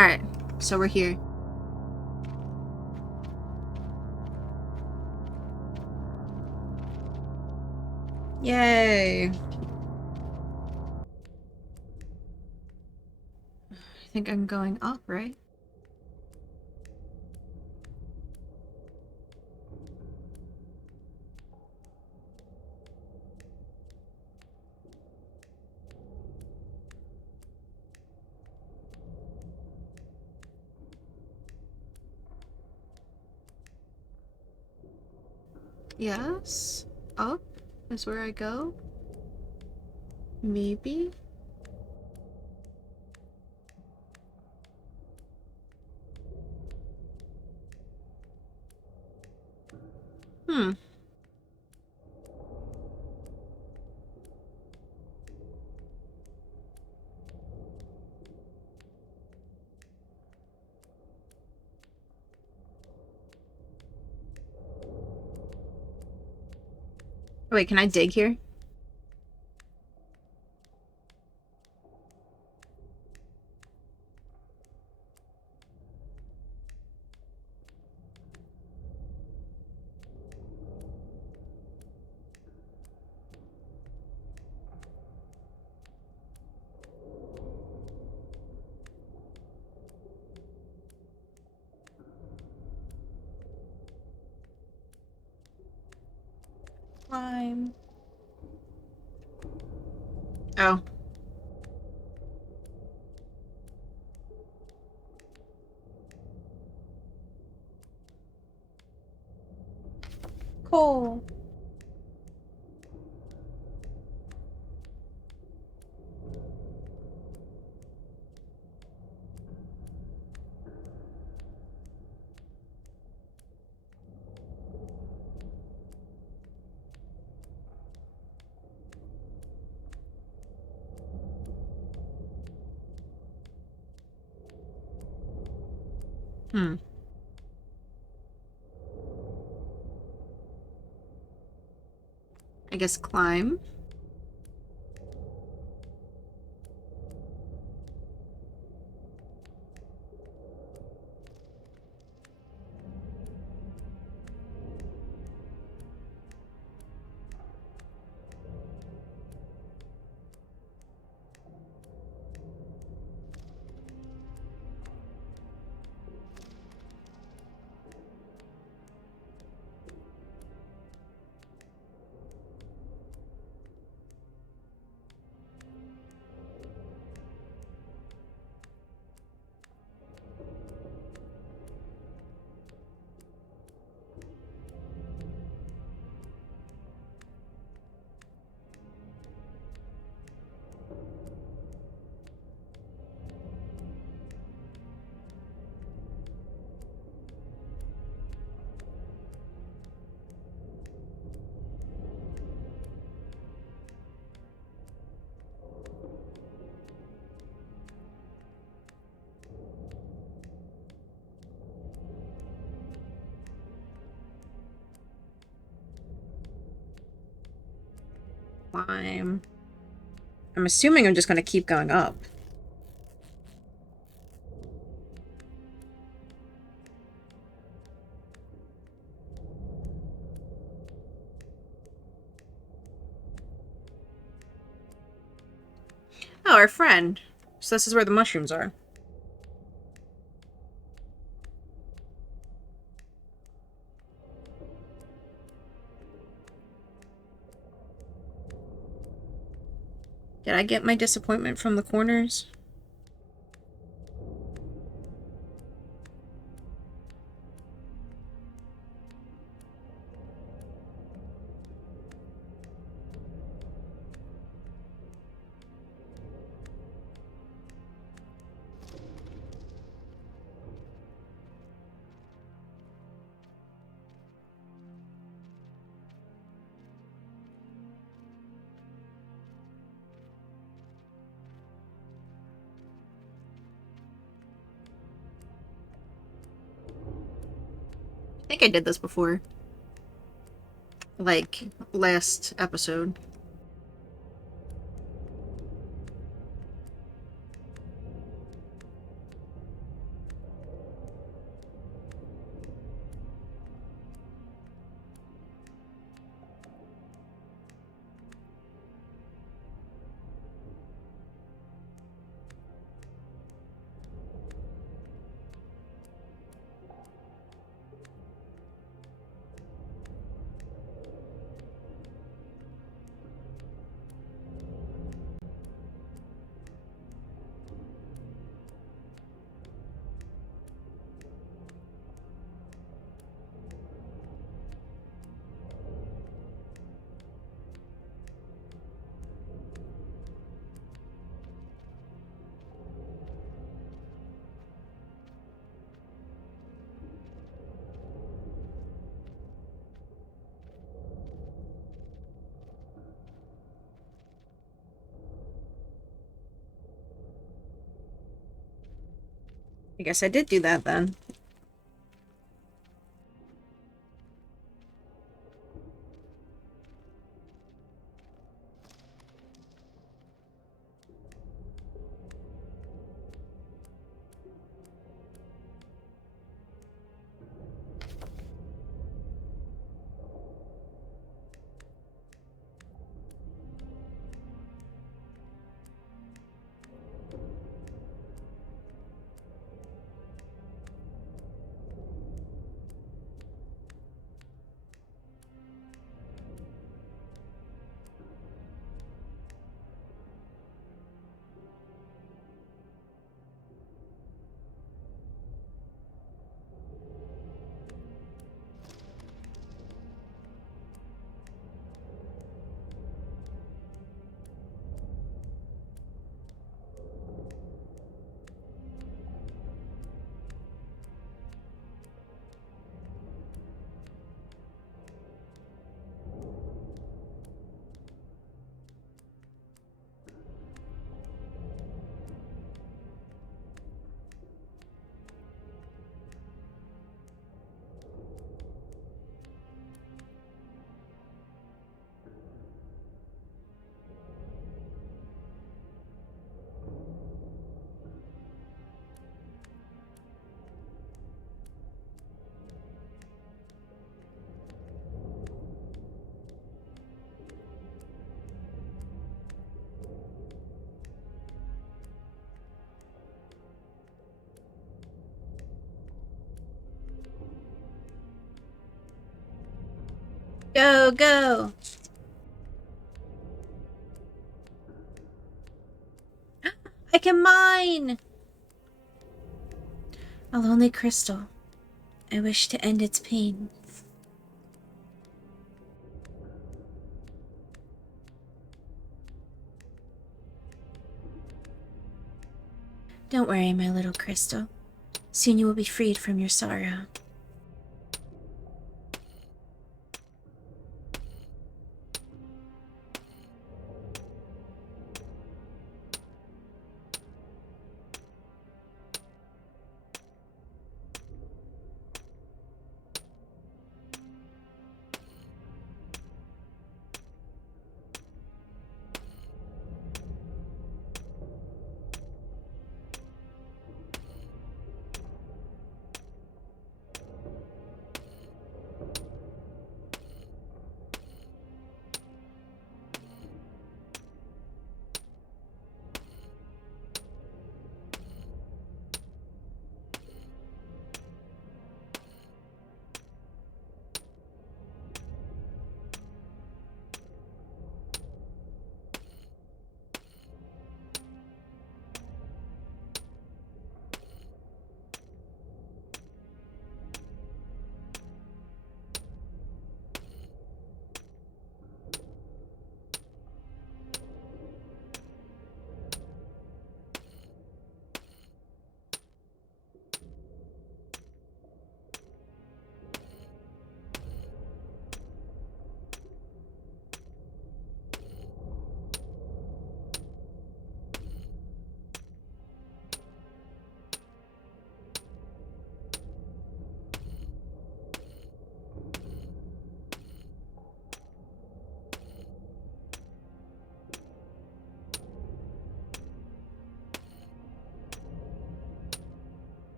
Alright, so we're here. Yay! I think I'm going up, right? Yes? Up is where I go? Maybe? Hmm. Wait, can I dig here? Climb. Oh. Cool. Hmm. I guess climb. Climb. I'm assuming I'm just gonna keep going up. Oh, our friend. So this is where the mushrooms are. Did I get my disappointment from the corners? I think I did this before. Like, last episode. I guess I did do that then. Go, go! I can mine! A lonely crystal. I wish to end its pain. Don't worry, my little crystal. Soon you will be freed from your sorrow.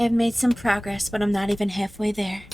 I've made some progress, but I'm not even halfway there.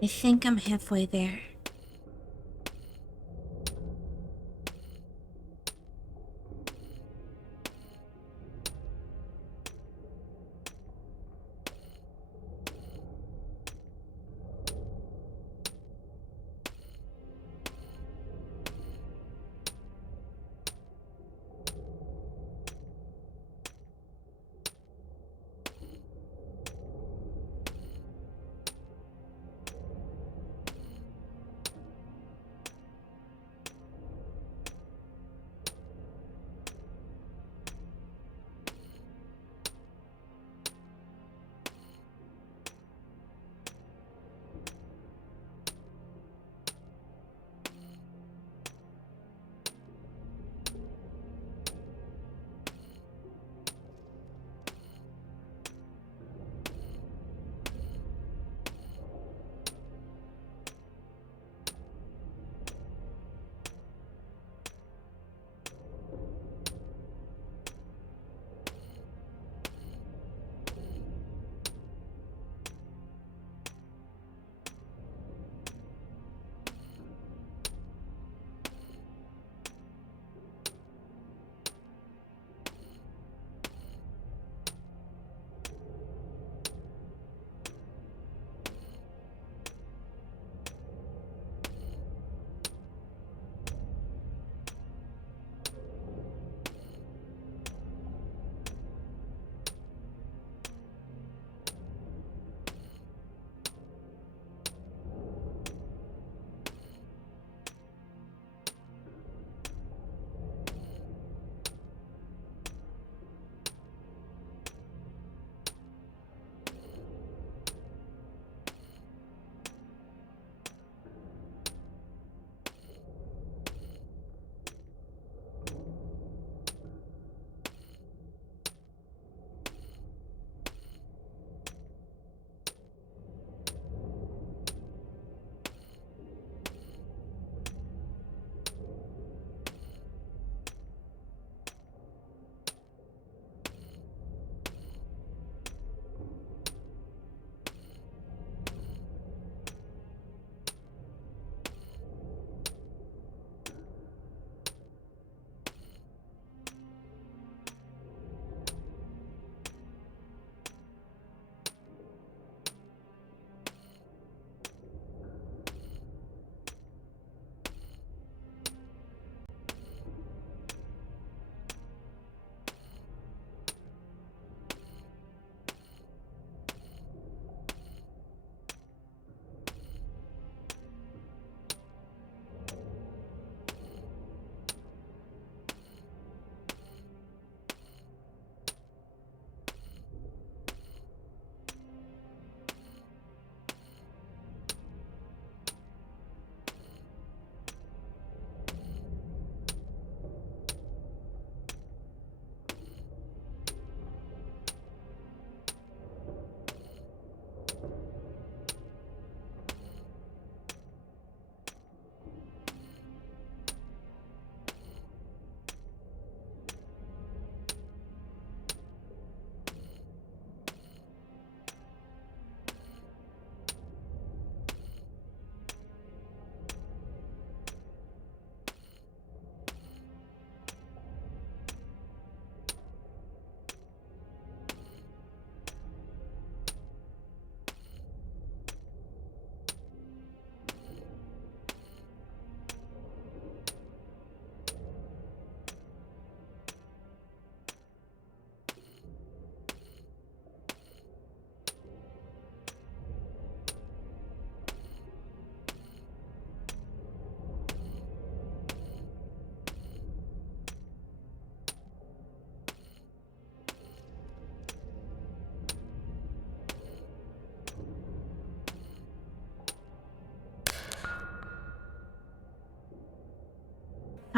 I think I'm halfway there.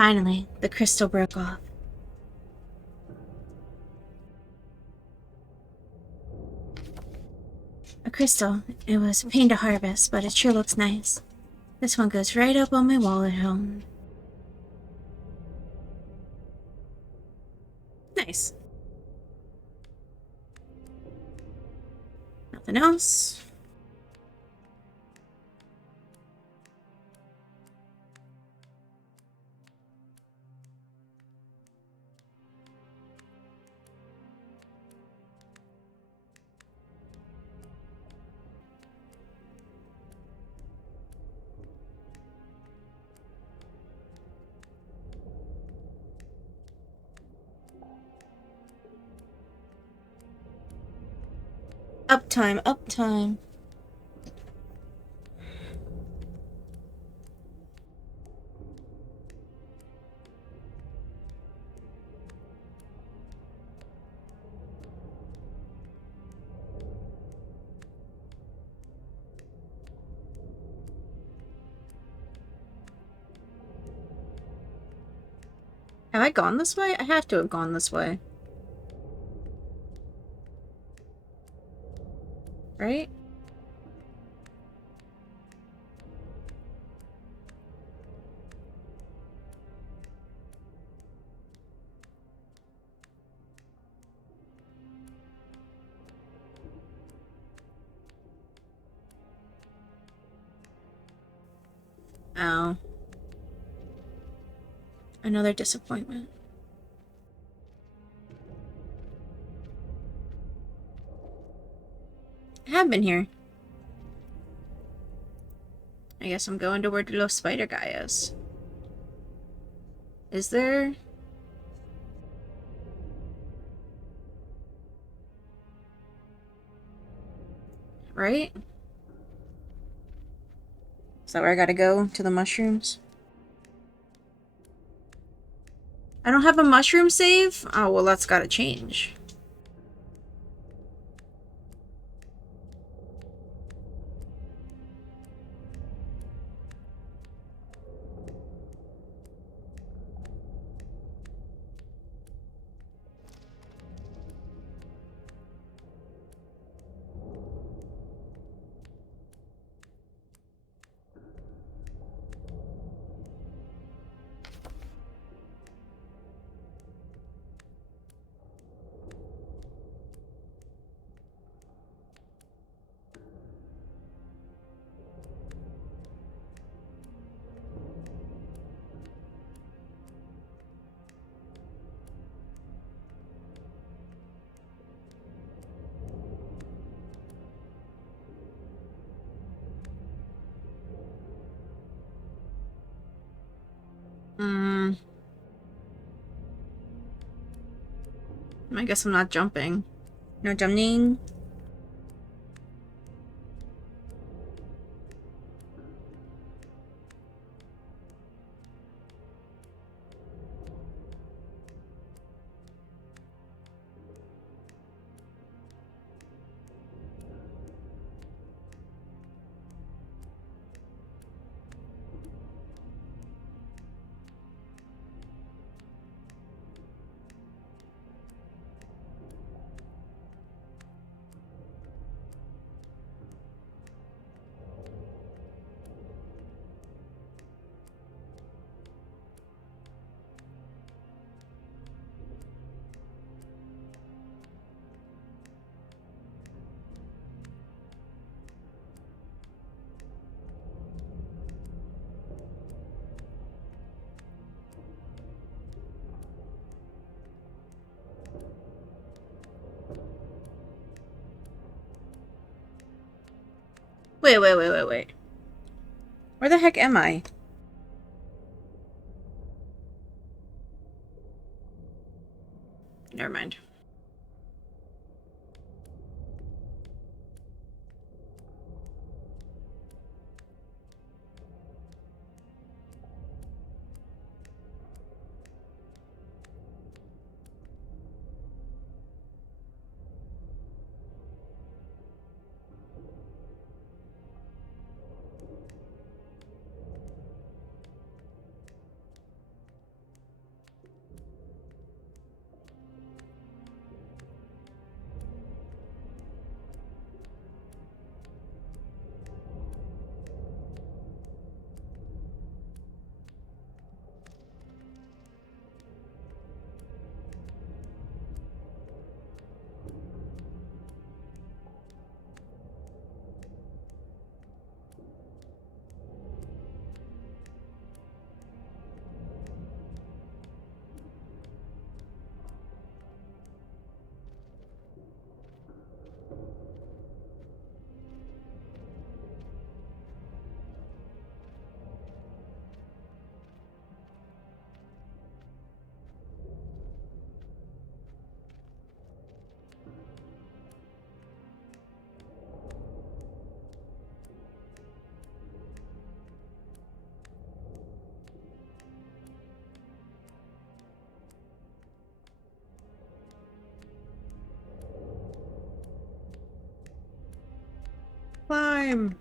Finally, the crystal broke off. A crystal. It was a pain to harvest, but it sure looks nice. This one goes right up on my wall at home. Nice. Nothing else. Uptime, uptime. Have I gone this way? I have to have gone this way. Right? Oh. Another disappointment. I have been here. I guess I'm going to where the little spider guy is. Is there? Right? Is that where I gotta go? To the mushrooms? I don't have a mushroom save? Oh, well, that's gotta change. I guess I'm not jumping. No jumping. Wait. Where the heck am I? Never mind. time.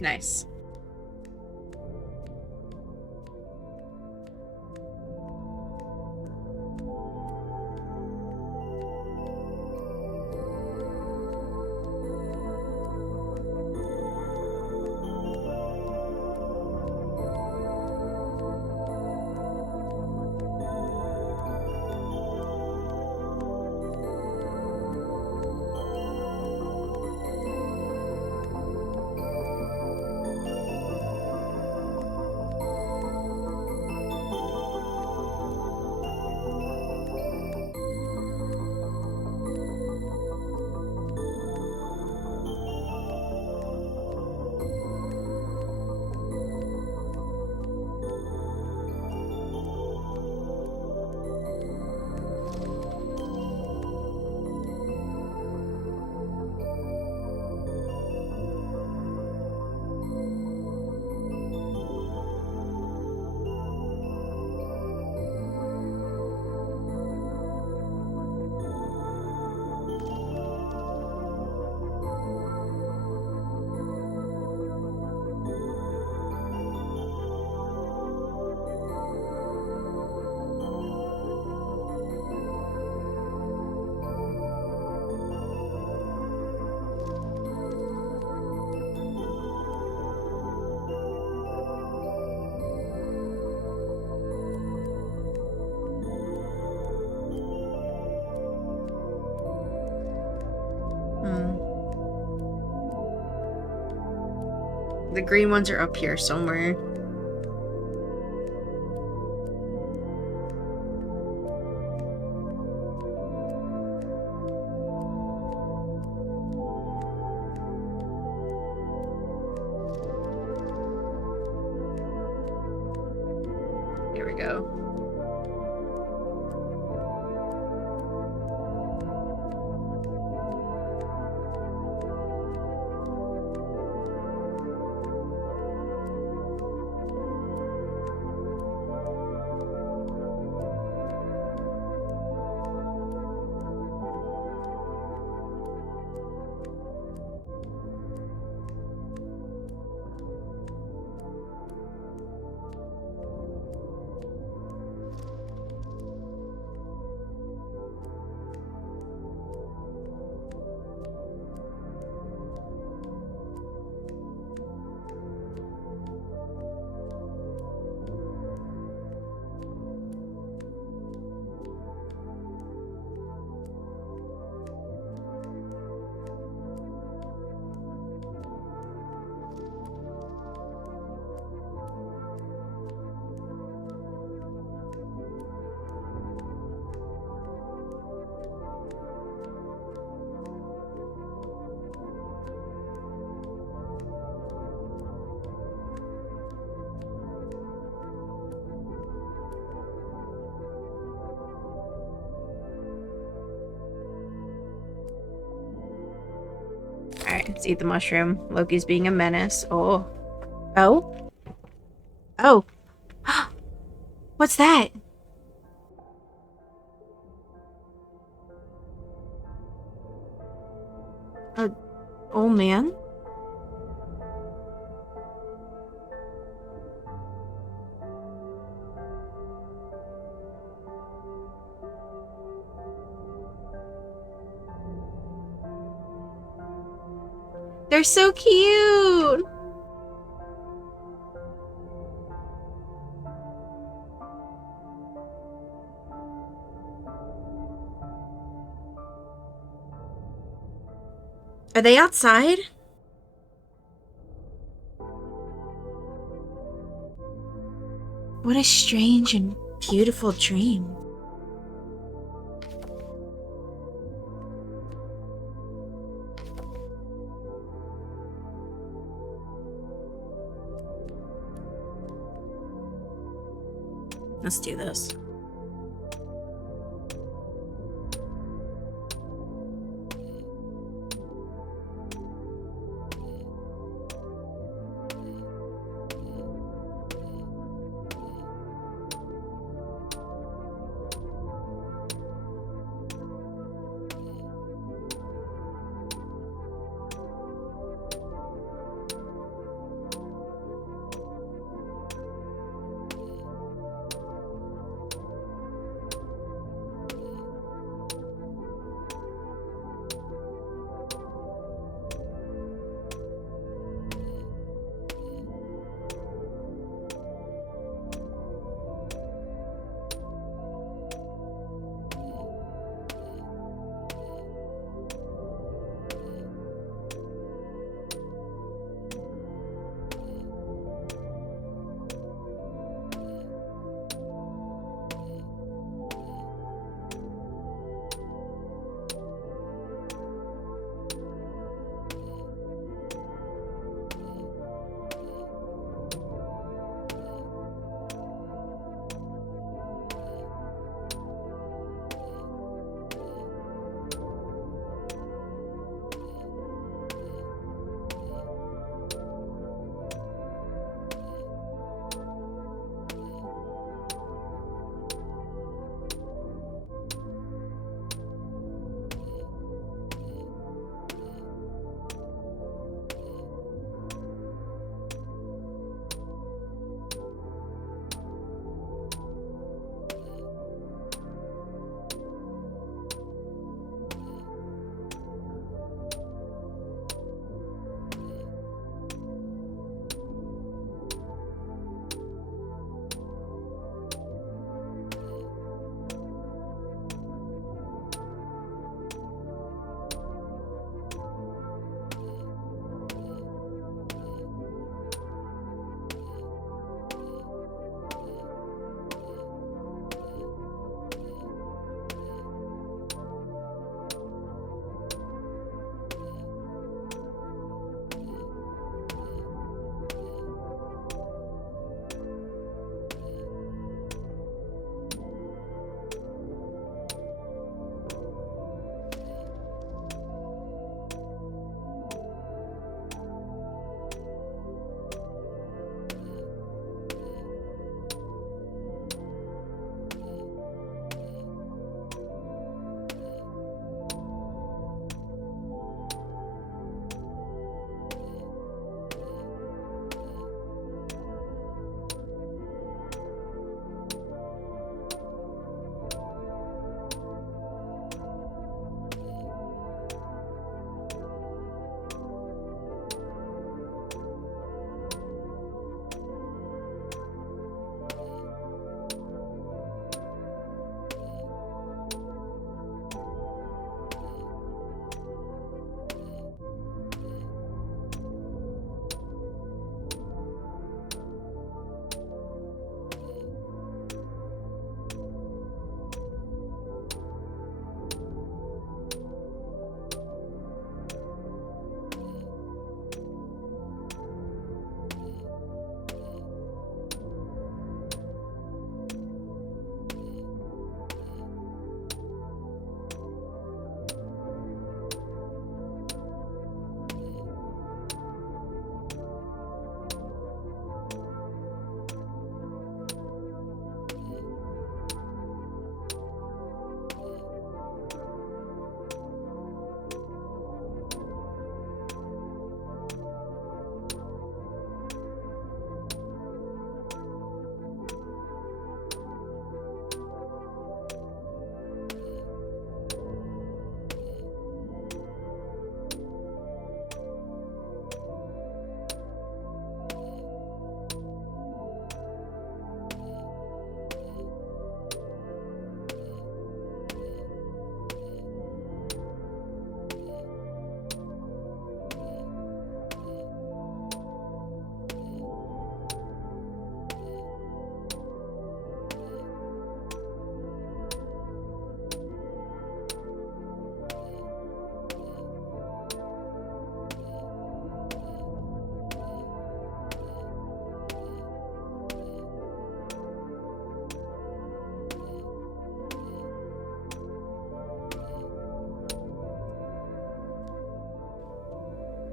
Nice. The green ones are up here somewhere. Here we go. Alright, let's eat the mushroom. Loki's being a menace. Oh. Oh? Oh. What's that? A old man? They're so cute! Are they outside? What a strange and beautiful dream. Let's do this.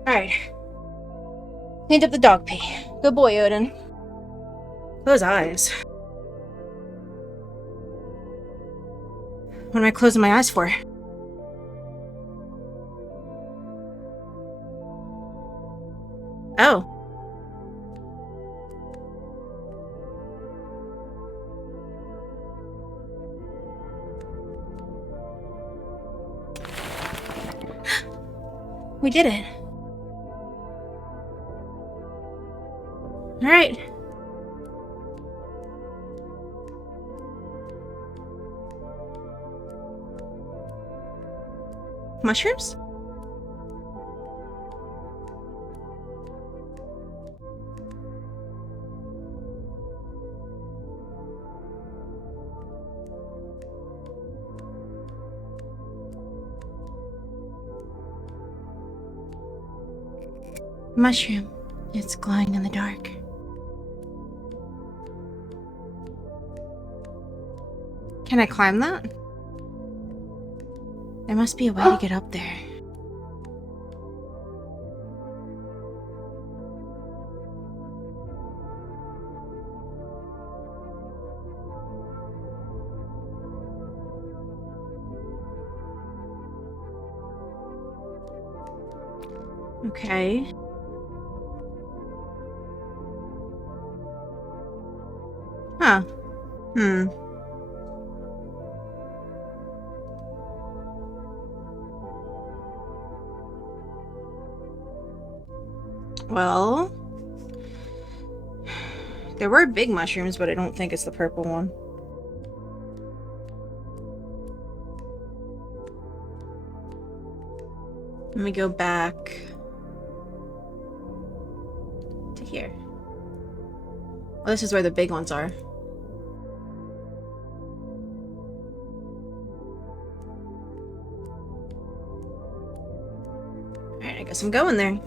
Alright. Cleaned up the dog pee. Good boy, Odin. Close eyes. What am I closing my eyes for? Oh. We did it. Alright. Mushrooms? Mushroom. It's glowing in the dark. Can I climb that? There must be a way to get up there. Okay. Huh. Well, there were big mushrooms, but I don't think it's the purple one. Let me go back to here. Well, this is where the big ones are. Alright, I guess I'm going there.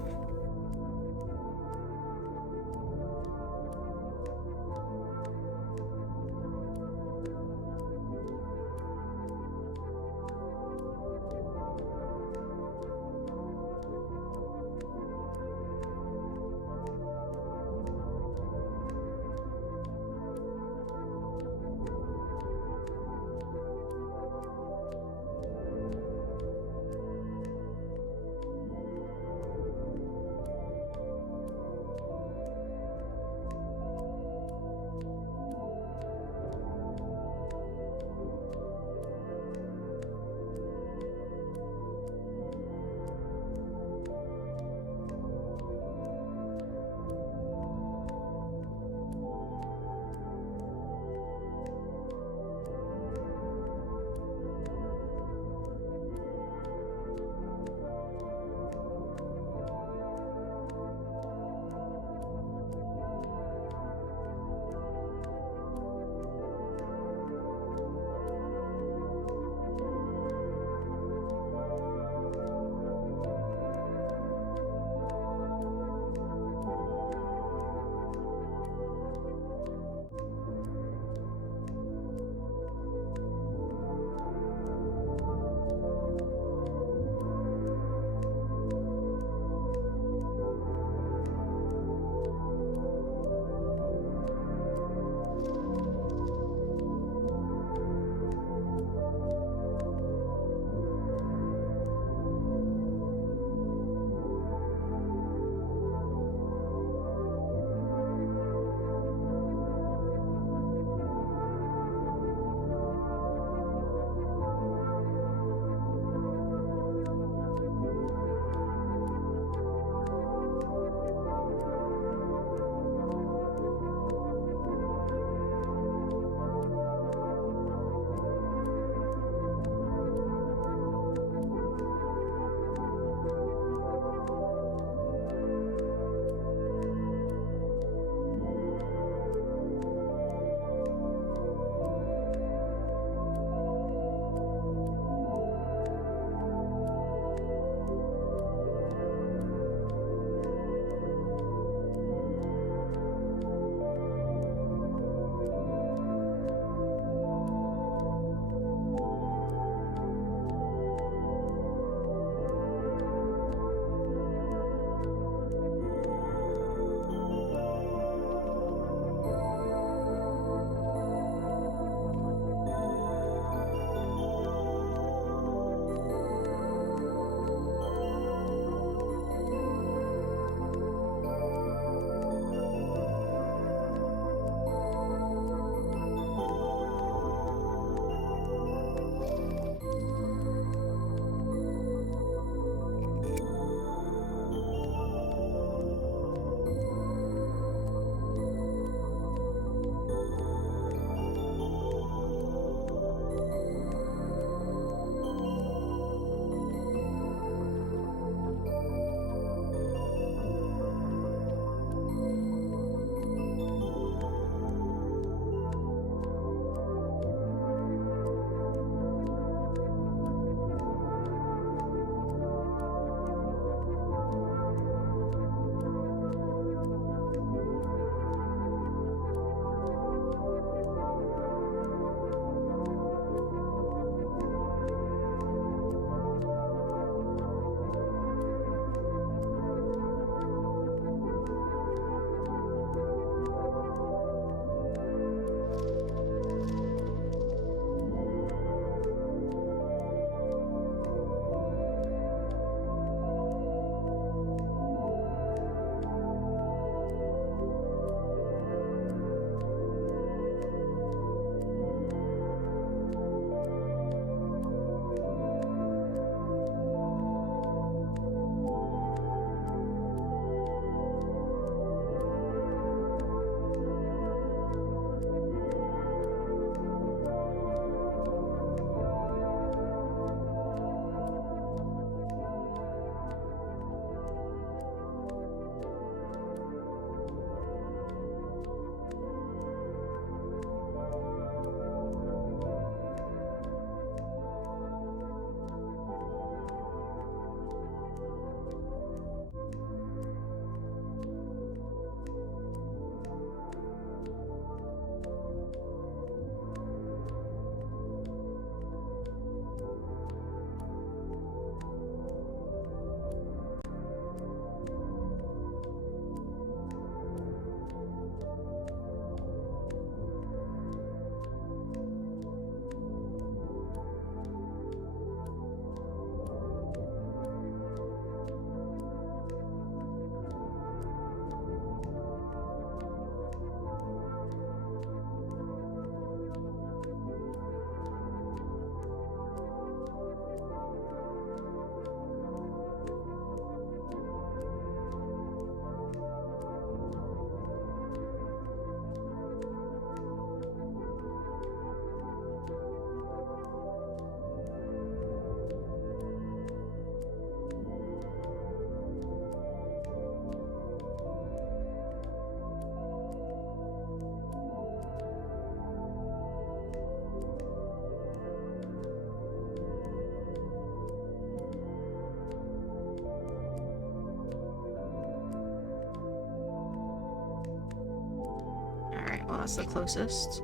that's the closest.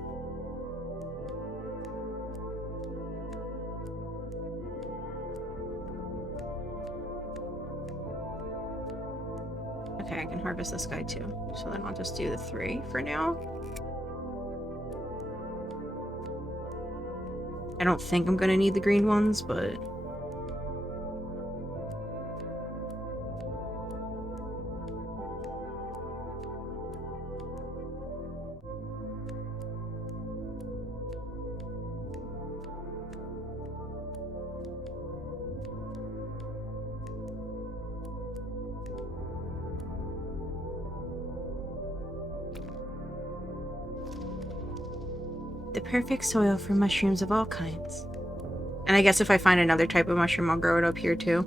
Okay, I can harvest this guy too. So then I'll just do the 3 for now. I don't think I'm gonna need the green ones, but... the perfect soil for mushrooms of all kinds. And I guess if I find another type of mushroom, I'll grow it up here too.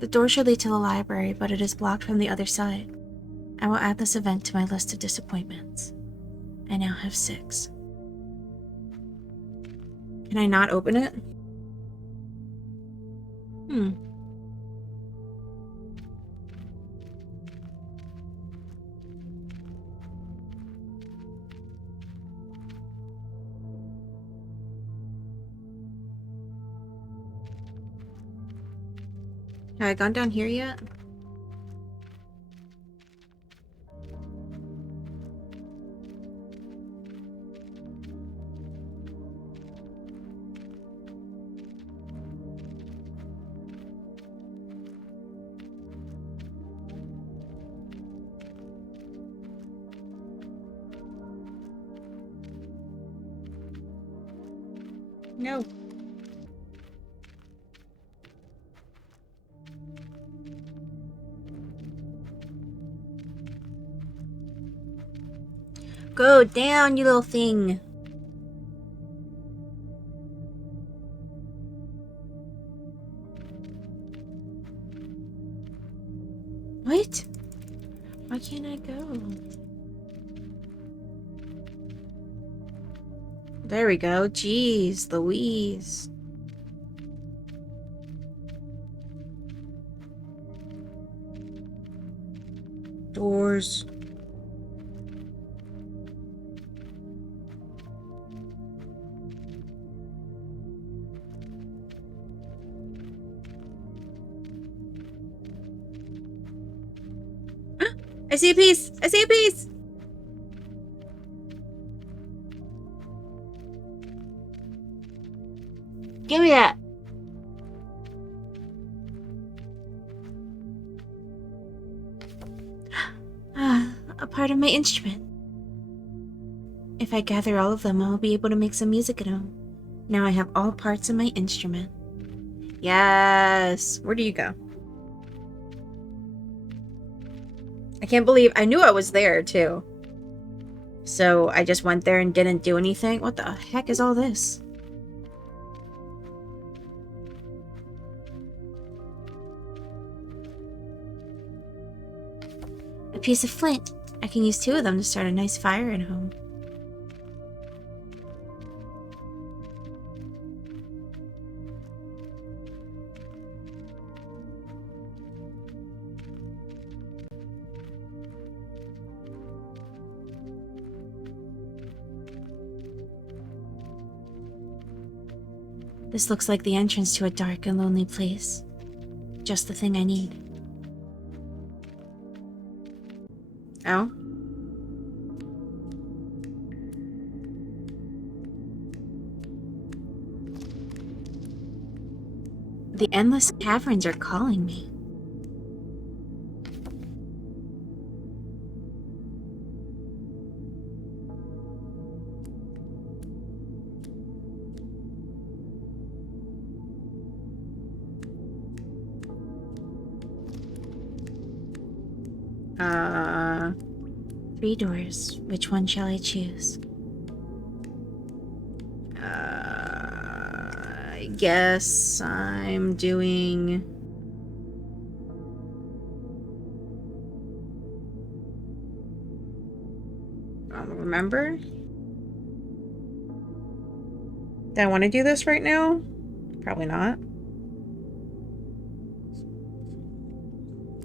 The door should lead to the library, but it is blocked from the other side. I will add this event to my list of disappointments. I now have 6. Can I not open it? Have I gone down here yet? No. Go down, you little thing. What? Why can't I go? There we go. Jeez, Louise. Doors. I see a piece! I see a piece! Give me that! A part of my instrument. If I gather all of them, I will be able to make some music at home. Now I have all parts of my instrument. Yes! Where do you go? I can't believe I knew I was there too. So I just went there and didn't do anything. What the heck is all this? A piece of flint. I can use 2 of them to start a nice fire at home. This looks like the entrance to a dark and lonely place. Just the thing I need. Oh? The endless caverns are calling me. Uh... 3 doors. Which one shall I choose? I guess I'm doing... Remember? Do I want to do this right now? Probably not.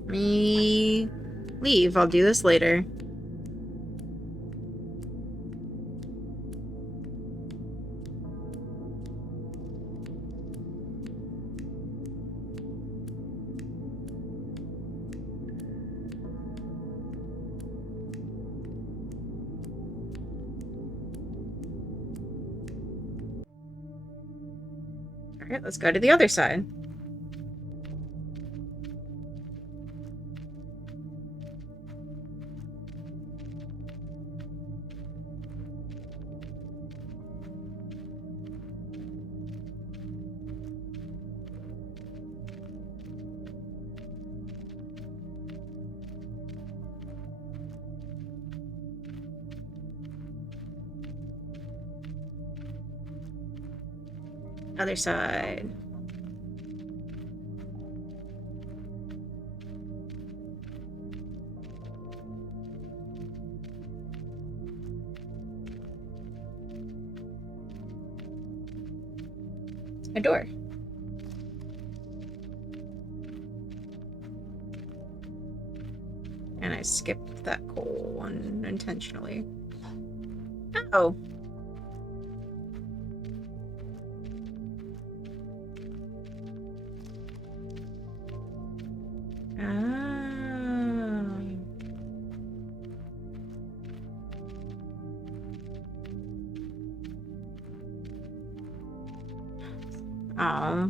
Me leave. I'll do this later. Alright, let's go to the other side. Other side. a door. And I skipped that coal one intentionally. Oh. Oh.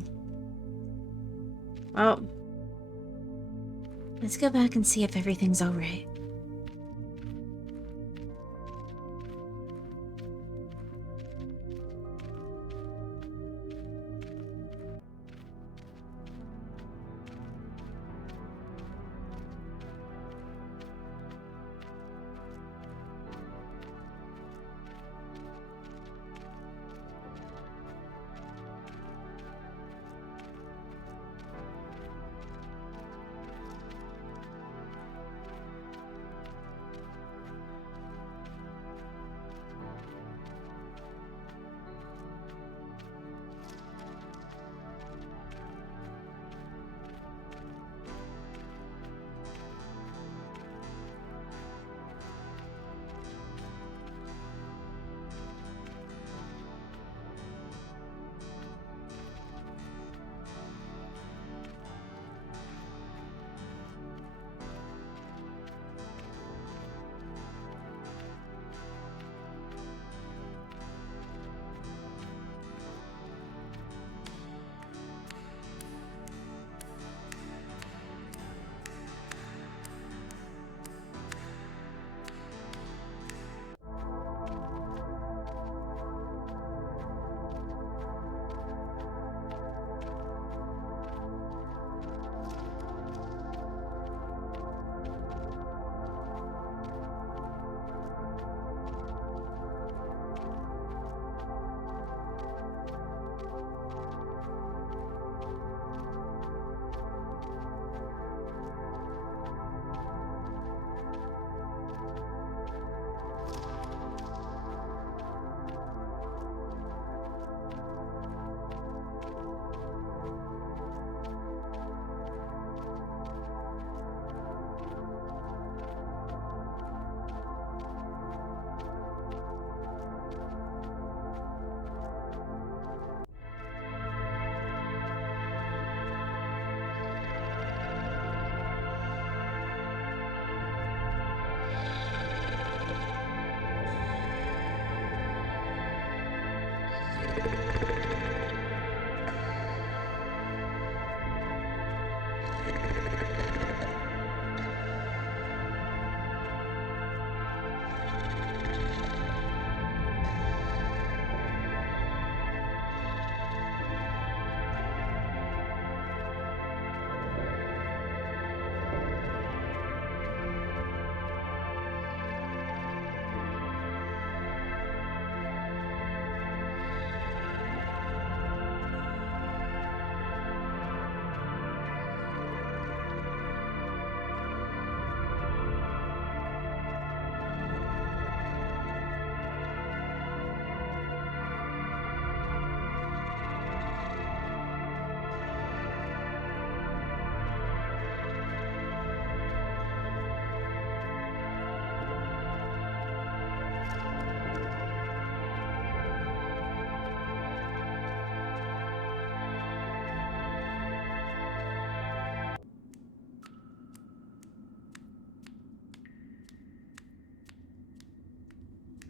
Well. Let's go back and see if everything's alright.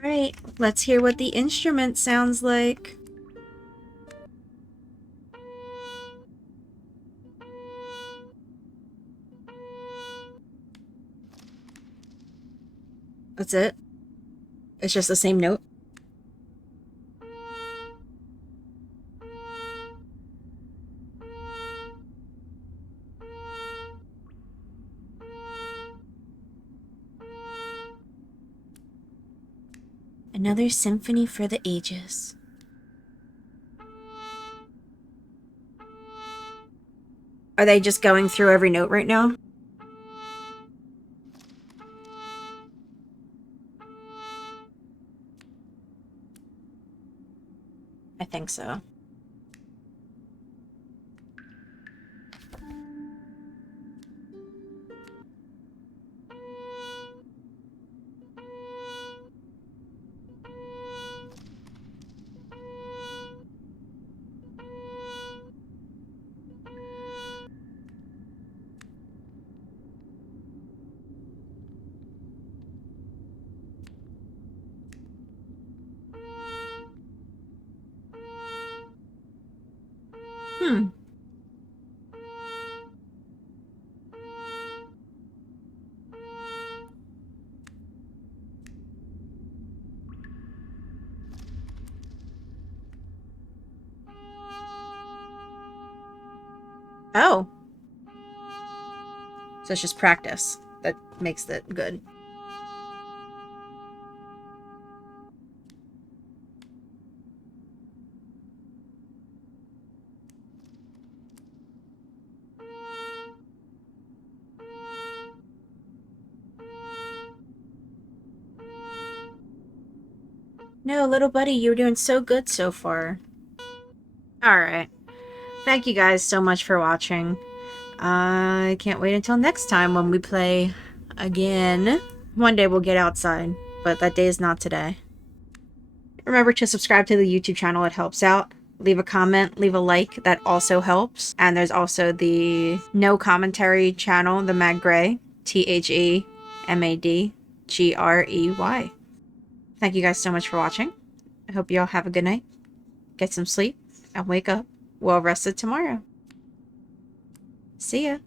Right, let's hear what the instrument sounds like. That's it? It's just the same note? Another symphony for the ages. Are they just going through every note right now? I think so. Oh. So it's just practice that makes it good. No, little buddy, you're doing so good so far. Alright. Thank you guys so much for watching. I can't wait until next time when we play again. One day we'll get outside, but that day is not today. Remember to subscribe to the YouTube channel, it helps out. Leave a comment, leave a like, that also helps. And there's also the no commentary channel, the Mad Grey, TheMadGrey. Thank you guys so much for watching. I hope you all have a good night. Get some sleep and wake up well rested tomorrow. See ya.